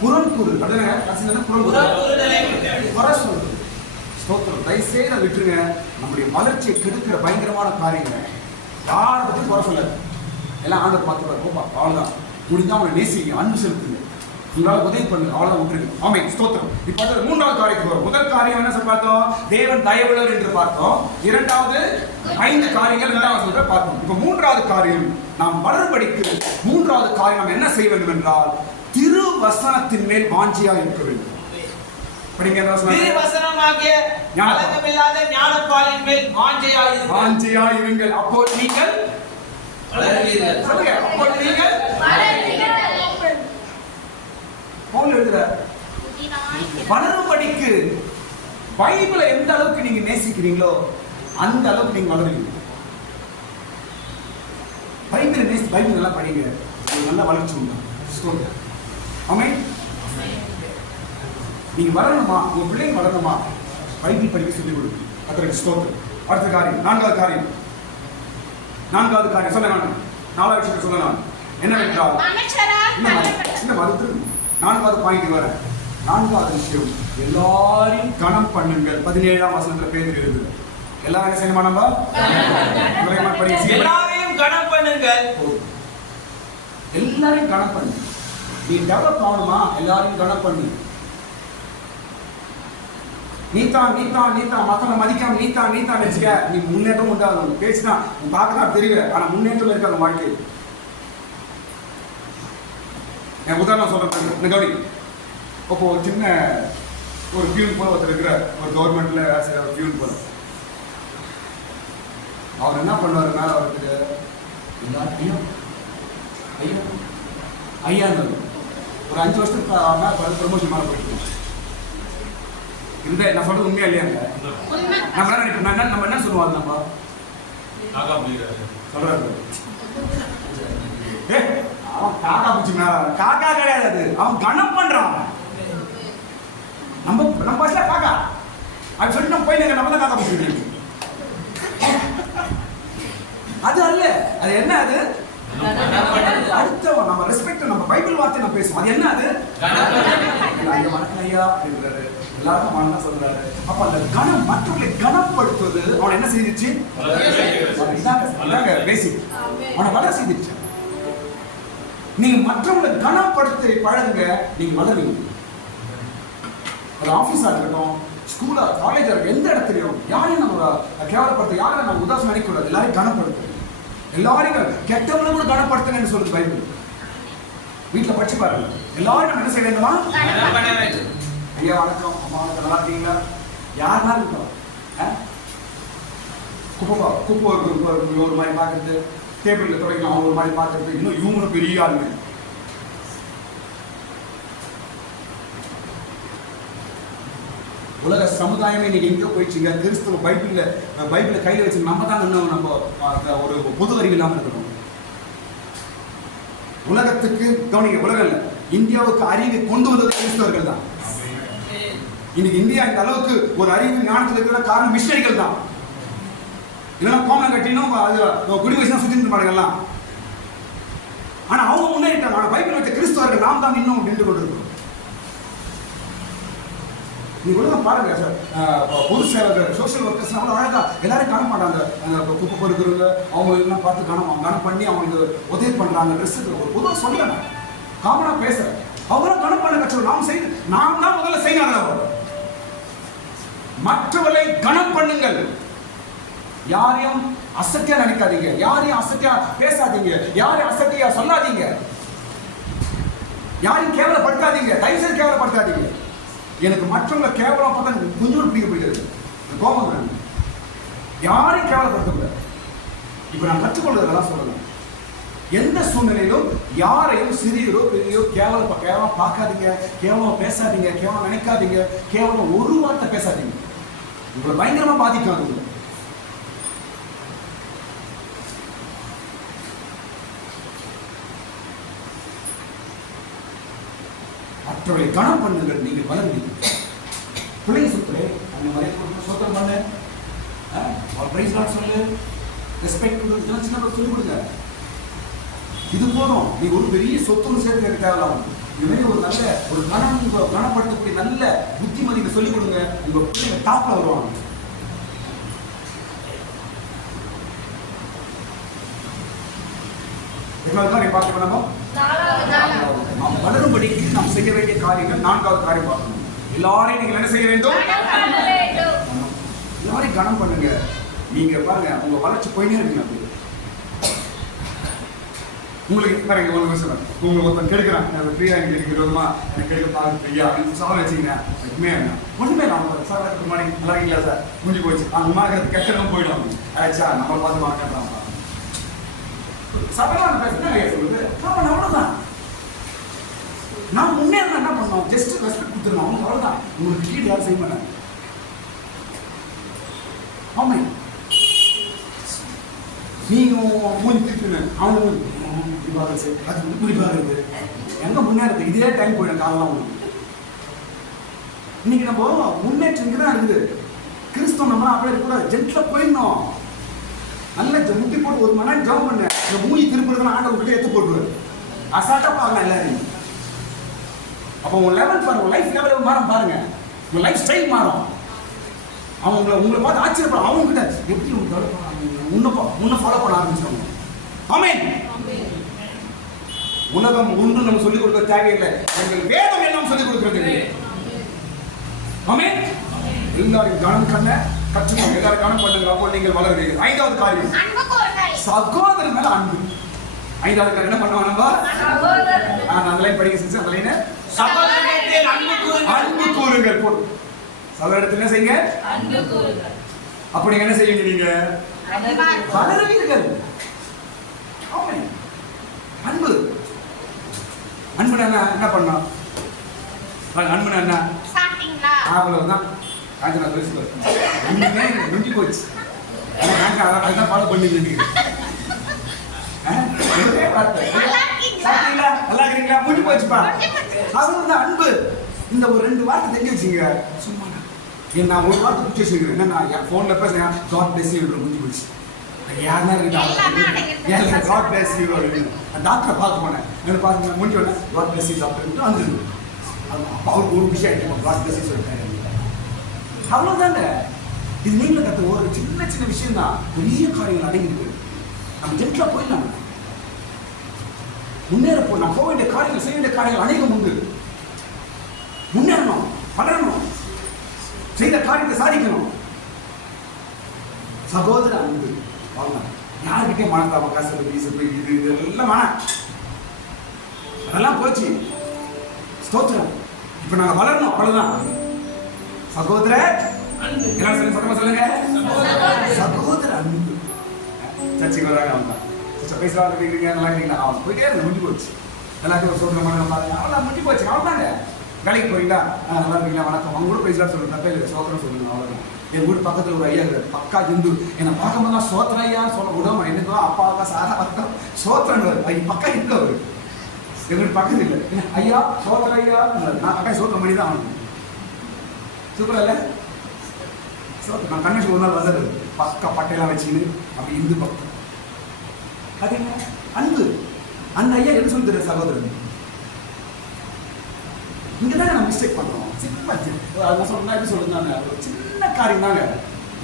புறம் கூறு. தயவுசெய்து விட்டுருங்க. நம்முடைய வளர்ச்சியை கெடுக்கிற பயங்கரமான காரியங்கள் யாரை பத்தி குறை சொல்ல. எல்லாம் ஆண்டவர் பார்த்துருவார். போப்பா அவ்வளவுதான். முடிஞ்சா அவங்களை நேசிங்க, அன்பு செலுத்துங்க, உங்களால உதவி பண்ணுங்க. அவ்வளவுதான் விட்டுருங்க. ஆமென். ஸ்தோத்திரம். இப்ப 3வது காரியத்துக்கு வரும். முதல் காரியம் என்ன பார்த்தோம்? தேவன் தயவுள்ளவர் என்று பார்த்தோம். 2வது 5 காரியங்கள் 2வது வசனத்தை பார்த்தோம். இப்ப 3வது காரியம் நாம் வளரும்படிக்கு 3வது காரியம் நாம் என்ன செய்ய வேண்டும் என்றால் திருவசனத்தின் மேல் வாஞ்சியா இருக்க வேண்டும். படிங்க அந்த வசனம். திருவசனமாகிய ஞானமில்லாத ஞானப்பாலின் மேல் வாஞ்சியா இருங்கள். அப்போ நீங்கள் வளருவீர்கள். சொல்லுங்க. அப்போ நீங்கள் வளருவீர்கள். பவுல் எழுதுறார், வளரும்படிக்கு பைபிளை எந்த அளவுக்கு நீங்க நேசிக்கிறீங்களோ அந்த அளவுக்கு நீங்க வளருவீங்க. பைபிள் நல்லா படிங்க. நல்ல வளர்ச்சி உண்டு. ஆமென். நீங்க வளரணுமா? உங்க பிள்ளைங்க வளரணுமா? பைபிள் படிக்க சொல்லிக் கொடுங்க. அதற்கு ஸ்தோத்திரம். அடுத்த காரியம் 4வது காரியம். 4வது காரியம் சொல்ல நான் 4வது விஷயத்தை சொல்ல நான் என்னவென்றால் இந்த மருத்துவ 4வது பாயிண்ட் வர 4வது விஷயம் எல்லாரையும் கணம் பண்ணுங்கள். 17ஆம் வசனத்துல பேதுரு எழுதுது. எல்லாரும் செய்யணுமா? நம்ம எல்லாரையும் கணம் பண்ணுங்கள். எல்லாரையும் கணம் பண்ணு. நீ டெவலப் ஆகணுமா? எல்லாரையும் கணம் பண்ணு. நீதான் மக்களை மதிக்காம நீதான் வச்சுக்க. நீ முன்னேற்றம் உண்டாது. பேசுதான் பார்க்கதான் தெரியல, ஆனா முன்னேற்றம் இருக்காது வாழ்க்கை. என் உதாரணம் சொல்றேன் கௌரி. இப்போ சின்ன ஒரு பியூன் போல ஒருத்தர் இருக்கிறார். ஒரு கவர்மெண்ட்ல ஒரு பியூன் போல. அவர் என்ன பண்ணுவாரு? மேல அவருக்கு எல்லாத்தையும் ஐயா ஒரு 5 வருஷத்துக்கு ப்ரமோஷன் மேல போயிட்டு இந்த நான் சொல்றது உண்மையா இல்லையாங்க? நம்ம என்ன சொல்லுவாங்க? நம்ம சொல்றாரு அவன் காக்கா பூச்சி மேல காக்கா கிடையாது, அது அவன் கனம் பண்றான். நம்ம பஸ்ல காக்கா அது சொல்லி நம்ம போய் நம்ம தான் காக்கா பூச்சி. அது அல்ல, அது என்ன? அது அடுத்தவன் நம்ம ரெஸ்பெக்ட், நம்ம பைபிள் வார்த்தை நம்ம பேசுவோம். அது என்ன? அது ஐயா வணக்கம் ஐயா அப்படின்றாரு, எல்லாருக்கும் மண்ணா சொல்றாரு. அப்ப அந்த கனம், மற்றவர்களை கனப்படுத்துவது அவன் என்ன செய்திருச்சு? இதாங்க பேசிக், அவனை வளர செய்திருச்சு. நீங்க மற்றவங்களை கனப்படுத்த பழகுங்க, நீங்க வளருவீங்க. அது ஆபீஸா இருக்கட்டும், ஸ்கூலா காலேஜா இருக்கட்டும், எந்த இடத்துலையும் யாரையும் நம்ம கேவலப்படுத்த, யாரையும் நம்ம உதாசம் நினைக்கூடாது. எல்லாரையும் கனப்படுத்து, எல்லாரையும் கெட்டவங்களை கூட கனப்படுத்துங்கன்னு சொல்லுது பைபிள். வீட்டுல படிச்சு பாருங்க. எல்லாரும் நம்ம என்ன செய்ய வேண்டுமா? ஐயா வணக்கம், அம்மா வணக்கம், நல்லா இருக்கீங்களா? யாருனாலும் இருக்கலாம். குப்பை ஒரு மாதிரி பார்க்கறது, டேபிள்ல துடைக்கலாம் அவங்க ஒரு மாதிரி பார்க்கறது, இன்னும் இவங்களும் பெரிய ஆளுங்க. உலக சமுதாயமே இன்னைக்கு எங்க போயிடுச்சுங்க? கிறிஸ்துவ பைபிள கையில வச்சு நம்ம தான் இன்னும் நம்ம ஒரு பொது அறிவு இல்லாம இருக்கணும். உலகத்துக்கு கவனிக்க, உலகம் இல்ல, இந்தியாவுக்கு அறிவை கொண்டு வந்தது கிறிஸ்தவர்கள் தான். இன்னைக்கு இந்தியா இந்த அளவுக்கு ஒரு அறிவு ஞானத்தில் இருக்கிற காரணம் மிஷனரிகள் தான். இல்லைன்னா கோமலம் கட்டினும் குடி வயசு தான் சுத்தி மாடுகள்லாம். ஆனா அவங்க முன்னேறிட்டாங்க. ஆனா பைபிள் வச்ச கிறிஸ்தவர்கள் நாம் தான் இன்னும் நின்று கொண்டிருக்கிறோம். நீங்க ஒழுங்கா பாருங்க சார், பொது சேவகர், சோசியல் ஒர்க்கர்ஸ் அவ்வளோ அழகா எல்லாரும் காண மாட்டாங்க. அந்த குப்பை பொறுக்கிறவங்க அவங்க எல்லாம் பார்த்து கனம் பண்ணி அவங்களுக்கு உதவி பண்றாங்க. ட்ரெஸ்ஸுக்கு ஒரு பொதுவாக சொல்றேன், காமனா பேசுறேன். அவங்களும் கனம் பண்ண கட்சி நாம் தான் முதல்ல செய்யணும். மற்றவர்களை கனம் பண்ணுங்கள். யாரையும் அசத்தியா நினைக்காதீங்க, யாரையும் அசத்தியா பேசாதீங்க, யாரையும் அசத்தியா சொல்லாதீங்க, யாரையும் கேவலப்படுத்தாதீங்க. தயவுசெய்து கேவலப்படுத்தாதீங்க. எனக்கு மற்றவங்களை கேவலம் பார்த்தா கொஞ்சம் பிடிக்கப்படுகிறது, கோபம். யாரையும் கேவலப்படுத்தக்கூடாது. இப்ப நான் கற்றுக்கொள்வதெல்லாம் சொல்லணும். எந்த சூழ்நிலையிலும் யாரையும் சிறியரோ பெரியோ கேவலம் பார்க்காதீங்க, கேவலம் பேசாதீங்க, கேவலம் நினைக்காதீங்க, கேவலம் ஒரு வார்த்தை பேசாதீங்க. உங்களை பயங்கரமா பாதிக்காது. மற்றவர்களை கனம் பண்ணுங்கள், நீங்கள் வளர்ந்தீங்க. பிள்ளைங்க சுத்தலே அந்த மாதிரி சொத்தம் பண்ணு, பிரைஸ் கார்டு சொல்லு, ரெஸ்பெக்ட் கொடுத்து சின்ன சொல்லிக் கொடுங்க. இது போதும். நீ ஒரு பெரிய சொத்துன்னு சேர்த்து தேவையில்லாம். இது மாதிரி ஒரு நல்ல ஒரு கனப்படுத்தக்கூடிய நல்ல புத்திமதிகளை சொல்லிக் கொடுங்க. உங்க பிள்ளைங்க டாப்ல வருவாங்க. நாம் வளரும்படிக்கு நாம் செய்ய வேண்டிய காரியங்கள் 4வது காரியம் பார்க்கணும். எல்லாரையும் நீங்கள் என்ன செய்ய வேண்டும்? எல்லாரையும் கனம் பண்ணுங்க. நீங்க பாருங்க, உங்க வளர்ச்சி போயினே இருக்குங்க. அப்படி உங்களுக்கு பாருங்க, உங்களுக்கு ஒருத்தன் கெடுக்கிறான், ஃப்ரீயா எனக்கு விரோதமா எனக்கு கெடுக்க பாருங்க ஃப்ரீயா அப்படின்னு சவால் வச்சுங்க. ஒண்ணுமே நான் சார் முன்னாடி நல்லா இருக்கீங்களா சார், முடிஞ்சு போச்சு. அந்த மாதிரி கெட்டதும் போயிடும். ஆச்சா நம்மளை பார்த்து வாங்க சபையான பேசுனா சொல்லுது. அவ்வளவுதான். நான் முன்னேற என்ன பண்ணோம்? ஜஸ்ட் ரெஸ்பெக்ட் கொடுத்துருந்தோம். அவ்வளவுதான். உங்களுக்கு கீழ் யாரும் செய்ய மாட்டாங்க. ஆமா, நீங்க மூணு திருப்பின அவனு அது குறிப்பாக இருக்கு. எங்க முன்னேறது? இதே டைம் போயிடும் காலம். இன்னைக்கு நம்ம முன்னேற்றம் தான் இருக்குது. கிறிஸ்தவம் நம்ம அப்படியே இருக்கக்கூடாது. ஜென்ட்ல போயிடணும். நல்ல முட்டி போட்டு ஒரு மணி நேரம் ஜெபம் பண்ண, இந்த மூஞ்சி திருப்புறதுனா ஆண்டவர் கிட்ட எடுத்து போட்டுருவாரு. அசால்ட்டா பாருங்க எல்லாரையும். அப்போ உங்க லெவல் பாருங்க, உங்க லைஃப் லெவல் மாறும் பாருங்க, உங்க லைஃப் ஸ்டைல் மாறும். உங்களை பார்த்து ஆச்சரியப்படும். அவங்க கிட்ட எப்படி உன்னை ஃபாலோ பண்ண ஆரம்பிச்சிருவாங்க. ஆமென். உலகம் ஒன்று நம்ம சொல்லிக் கொடுக்க தேவையில்லை. எங்கள் வேதம் எல்லாம் சொல்லிக் கொடுக்கிறது. ஆமென். எல்லாரும் கனம் பண்ண கற்றுக்கோங்க. எல்லாரும் கனம் பண்ணுங்க. அப்போ நீங்கள் வளருவீர்கள். 5வது காரியம், சகோதரர் மேல அன்பு. 5வது காரியம் என்ன பண்ணுவாங்க? நம்ம அந்த லைன் படிக்க செஞ்சு அந்த லைனை சகோதரரிடத்தில் அன்பு கூறுங்கள். போடு. சகோதரரிடத்தில் என்ன செய்யுங்க? அன்பு கூறுங்கள். அப்படி என்ன செய்யுங்க? நீங்க வளருவீர்கள். ஆமென். அன்பு அன்புனா என்ன பண்ணணும்? அன்புனா என்ன? சாப்பிட்டீங்களா? அவ்வளவுதான். காஞ்சனா பேசுது. ஒண்ணுமே முடிஞ்சு போச்சு. அதுதான் ஃபாலோ பண்ணிட்டு இருக்கீங்க. சாப்பிட்டீங்களா? நல்லா இருக்கீங்களா? முடிஞ்சு போச்சுப்பா. அவ்வளவுதான் அன்பு. இந்த ஒரு 2 வார்த்தை தெரிஞ்சு வச்சுங்க. சும்மா நான் ஒரு வார்த்தை பிடிச்சி வச்சுக்கிறேன். என்னன்னா என் போன்ல பேசுறேன், காட் பிளஸ் யூ முடிஞ்சு போச்சு. யாருன்னா இருக்கா காட் பிளஸ் யூ டாக்டரை பார்க்க போனேன். என்ன பார்க்க முடிஞ்ச உடனே காட் பிளஸ் யூ டாக்டர் வந்துருக்கு. அப்போ அவருக்கு ஒரு விஷயம் ஆகிட்டு காட் பிளஸ் யூ சொல்லிட்டாரு. அவ்வளோதாங்க. இது நீங்களும் கற்று ஒரு சின்ன சின்ன விஷயம் தான் பெரிய காரியங்கள் அடங்கிருக்கு. நம்ம ஜென்ட்லா போயிடலாம். முன்னேற நான் போக வேண்டிய காரியங்கள், செய்ய வேண்டிய காரியங்கள் அநேகம் உண்டு. முன்னேறணும், வளரணும், செய்த காரியத்தை சாதிக்கணும். சகோதர அன்பு வாங்கலாம். யாருக்கிட்டே மனத்தாம காசு வீசு போய் இது எல்லாம் வேணாம். அதெல்லாம் போச்சு. ஸ்தோத்திரம். இப்ப நாங்க வளரணும், அவ்வளவுதான். சகோதர எல்லாரும் சத்தமா சொல்லுங்க. சகோதர அன்பு. சர்ச்சைக்கு வராங்க அவங்க. பேசுறாங்க, கேட்குறீங்க, நல்லா இருக்கீங்களா? அவன் போயிட்டே இருந்து முடிஞ்சு போச்சு. எல்லாத்தையும் ஒரு சோதனை பாருங்க. அவ்வளோ முடிஞ்சு போச்சு. அவ்வளோதாங்க. வேலைக்கு போறீங்களா? நல்லா இருக்கீங்களா? வணக்கம். அவங்க கூட பேசலாம் சொல்லுங்க. தப்பே இல்லை. சோதனை சொல்லுங்க. அவ்வளோதான். என் வீடு பக்கத்தில் ஒரு ஐயா இருக்காரு, பக்கா ஹிந்து. என்னை பார்க்கும்போது சோத்திரம் ஐயான்னு சொல்ல விடாம எனக்கு அப்பாவுக்கா சாரா வர்க்கம் சோத்திரம் பக்கா ஹிந்து அவரு. என் வீடு பக்கத்து இல்லை. ஐயா சோத்திர ஐயா. நான் பக்கா சோத்திரம் பண்ணி தான் ஆகணும். சூப்பரா இல்லை? சோத்திரம். நான் கண்ணேஷ் ஒரு நாள் வந்தது பக்கா பட்டையெல்லாம் வச்சுக்கின்னு அப்படி இந்து பக்கம். அது என்ன அன்பு? அந்த ஐயா என்ன சொல்லி தர சகோதரன்? இங்கதானே நம்ம மிஸ்டேக் பண்றோம். சின்ன எப்படி சொல்லுங்க, ஒரு சின்ன காரியம் தாங்க.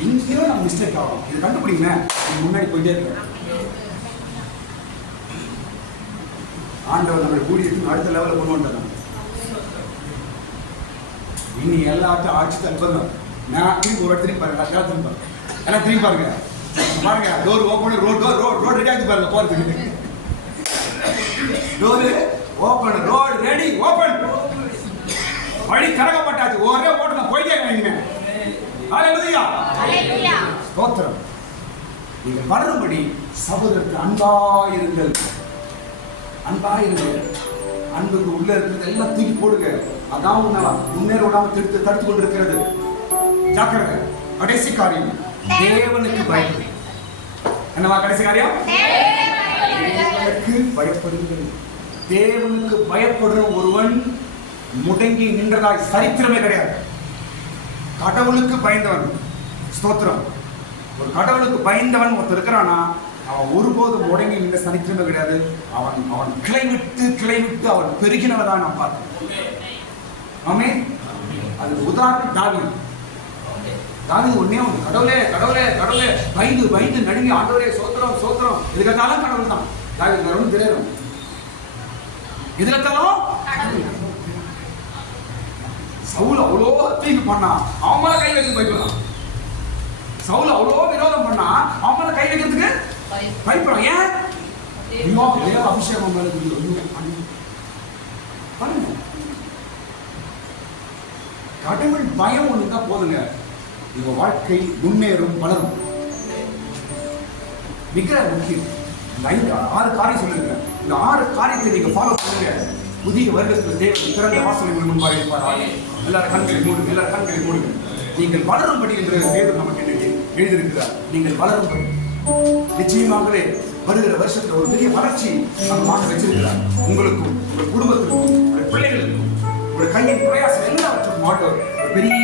எங்கேயோ நம்ம மிஸ்டேக் ஆகும். இது கண்டுபிடிங்க. முன்னாடி போயிட்டே இருக்கோம். ஆண்டவர் நம்ம கூடிய அடுத்த லெவலில் கொண்டு வந்துட்டாங்க. இனி எல்லாத்தையும் ஆட்சி தற்போது நான் திரும்பி ஒரு திரும்பி பாருங்க. எல்லாம் திரும்பி பாருங்க. எல்லாம் திரும்பி பாருங்க. பாருங்க, டோர் ஓபன், ரோட் ரெடி ஆச்சு பாருங்க. போறதுக்கு door open, road ready, open. வழி கரகப்பட்டாச்சு. ஒரே ஓட்டு நான் போயிட்டே இருக்கேன். ஹல்லேலூயா, ஹல்லேலூயா, ஸ்தோத்திரம். நீங்க வளரும்படி சகோதரருக்கு அன்பாயிருங்கள். அன்பாயிருங்கள். அன்புக்கு உள்ள இருக்கிறது எல்லாம் தூக்கி போடுங்க. அதான் முன்னேற விடாம தடுத்து கொண்டு இருக்கிறது. ஜாக்கிரதை. கடைசி காரியம், தேவனுக்கு பயப்படு. என்னவா கடைசி காரியம்? தேவனுக்கு பயப்படுங்கள். தேவனுக்கு பயப்படுற ஒருவன் முடங்கி நின்றதாய் சரித்திரமே கிடையாது. கடவுளுக்கு பயந்தவன், ஸ்தோத்திரம், ஒரு கடவுளுக்கு பயந்தவன் ஒருத்தர் இருக்கிறானா அவன் ஒருபோதும் முடங்கி நின்ற சரித்திரமே கிடையாது. அவன் கிளை விட்டு அவன் பெருகினவதான் நாம் பார்த்தோம். ஆமென். அது உதாரணம் தாவீது. தாவீது ஒண்ணே ஒன்று, கடவுளே கடவுளே கடவுளே பயந்து நடுங்கி ஆண்டவரே சோத்திரம் சோத்திரம். இதுக்கெல்லாம் கடவுள் தான். தாவீது வேற ஒன்றும் தெரியாது. இதுக்கெல்லாம் சவுல் அவ்வளோ தீங்கு பண்ணா, அவன் மேல கை வைக்க பயப்படலாம். சவுல் அவ்வளோ விரோதம் பண்ணா, அவன் மேல கை வைக்கிறதுக்கு பயப்படலாம். ஏன்? அபிஷேகம் மேல பாருங்க. கடவுள் பயம் ஒண்ணுதான் போதுங்க. உங்க வாழ்க்கை முன்னேறும், வளரும். மிக முக்கியம். இந்த 6 காரியம் சொல்லிருக்கேன். இந்த 6 காரியத்தை நீங்க ஃபாலோ பண்ணுங்க. புதிய வருடத்தில் தேவன் திறந்த வாசல்கள் முன்பாக இருப்பார். எல்லாரும் கண்களை மூடுங்க. நீங்கள் வளரும்படி என்று தேவன் நமக்கு இன்னைக்கு எழுதியிருக்கிறார். நீங்கள் வளரும்படி நிச்சயமாகவே வருகிற வருஷத்துல ஒரு பெரிய வளர்ச்சி நம்ம மாற்ற வச்சிருக்கிறார். உங்களுக்கும், உங்கள் குடும்பத்துக்கும், உங்கள் பிள்ளைகளுக்கும், உங்கள் கையின் பிரயாசம் எல்லாவற்றுக்கும் மாற்ற ஒரு பெரிய